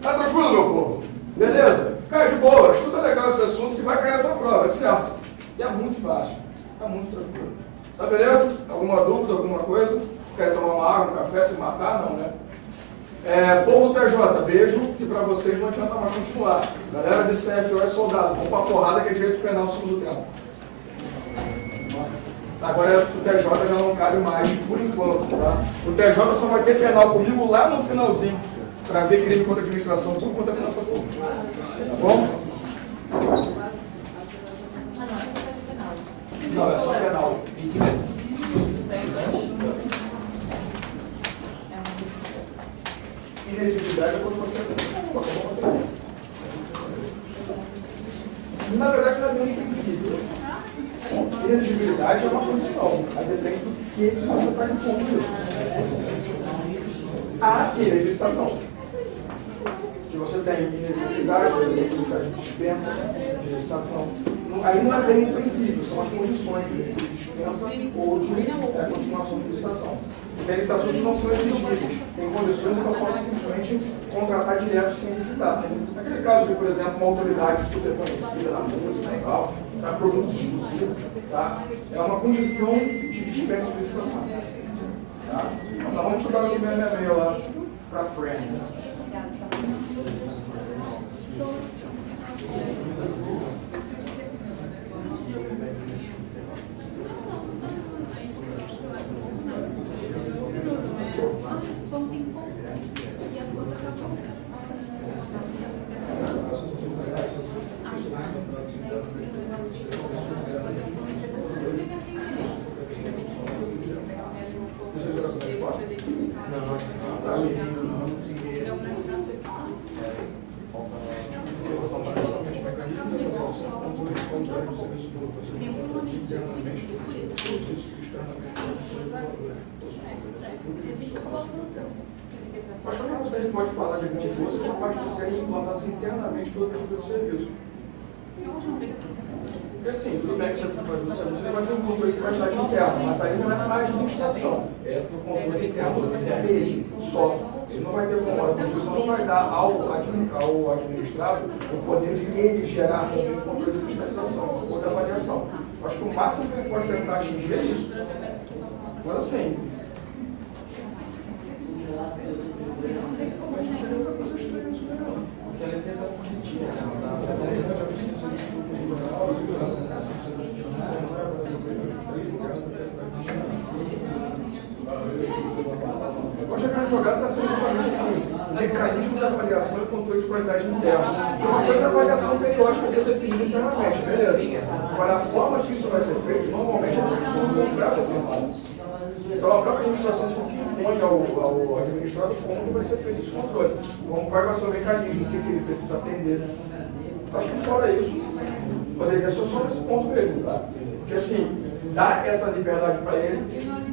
Tá tranquilo, meu povo? Beleza? Cara, de boa. Estuda legal esse assunto que vai cair na tua prova, é certo. E é muito fácil. Tá muito tranquilo. Tá beleza? Alguma dúvida, alguma coisa? Quer tomar uma água, um café, se matar? Não, né? Povo TJ, beijo, que pra vocês não adianta mais continuar. Galera de CFO é soldado, vamos pra porrada que é direito penal no segundo tempo. Agora o TJ já não cabe mais, por enquanto, tá? O TJ só vai ter penal comigo lá no finalzinho, pra ver crime contra a administração, tudo contra a finança pública. Tá bom? Não, é só penal. Inexigibilidade é quando você... Na verdade, não é bem princípio. Inexigibilidade é uma condição. Aí depende do que você está em fundo disso. Ah, sim, legislação. Se você tem inexigibilidade, você tem necessidade de dispensa, de legislação. Aí não é bem em princípio, são as condições de dispensa ou de continuação de licitação. Tem licitações que não são exigíveis, tem condições que eu posso simplesmente contratar direto sem licitar. Naquele caso de, por exemplo, uma autoridade super conhecida na Bolsa e tal, para produtos exclusivos, tá? É uma condição de dispensa de licitação. Tá? Então, nós vamos estudar aqui minha lá para Friends. gente pode falar de grandes bolsas essa parte de serem implantados internamente pelo tipo de serviço. Porque assim, tudo bem que você vai ter um controle de qualidade interna, mas aí não é para a administração, é para o controle interno dele só. Ele não vai ter como, a Constituição não vai dar ao administrado o poder de ele gerar também o controle de fiscalização ou de avaliação. Acho que o máximo que ele pode tentar atingir é isso. Mas assim. Hoje a grande jogada está sendo exatamente assim, o mecanismo de avaliação e controle de qualidade interna. Então, uma coisa é a avaliação periódica ser definida internamente, beleza? Agora, a forma que isso vai ser feito, normalmente é feito por um contrato firmado. Então, a própria administração impõe ao administrado como vai ser feito esse controle, qual vai ser o mecanismo, o que ele precisa atender. Acho que fora isso, poderia ser só nesse ponto mesmo, tá? Porque assim, dar essa liberdade para ele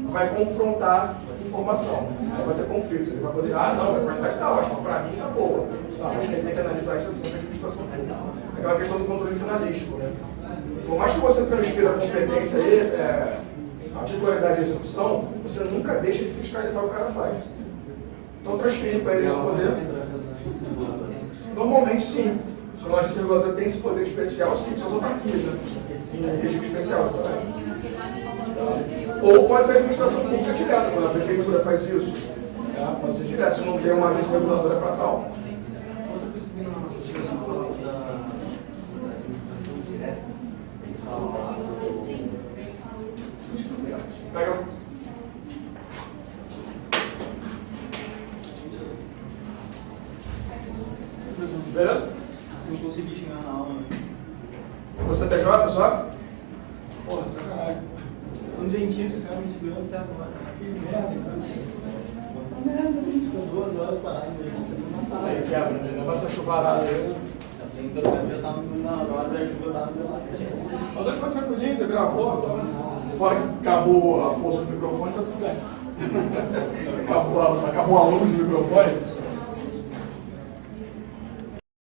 vai confrontar informação, aí vai ter conflito, ele vai poder, não, a qualidade está ótima, para mim está boa. Acho que ele tem que analisar isso assim na administração. É aquela questão do controle finalístico, né? Por mais que você transfira a competência aí, a titularidade de execução, você nunca deixa de fiscalizar o que o cara faz. Então transferir para ele esse poder, normalmente sim. Quando a agência reguladora tem esse poder especial, sim, são as autarquias, né? Em regime especial também. Ou pode ser a administração pública direta, quando a prefeitura faz isso. Pode ser direto, se não tem uma agência reguladora para tal. Pega. Beleza? Não consegui chegar na aula. Você TJ só? Porra, sacanagem. Um dentista, cara, me segurando até agora. Que merda, cara. Que merda, isso. Ficou 2 horas parado no dentista. Aí quebra, né? Não vai ser chuvarada aí. Já tava na hora da chuva, eu tava do lado. Mas ele foi tranquilinho, ele gravou. Fora que acabou a força do microfone, tá tudo bem. Acabou a luz do microfone.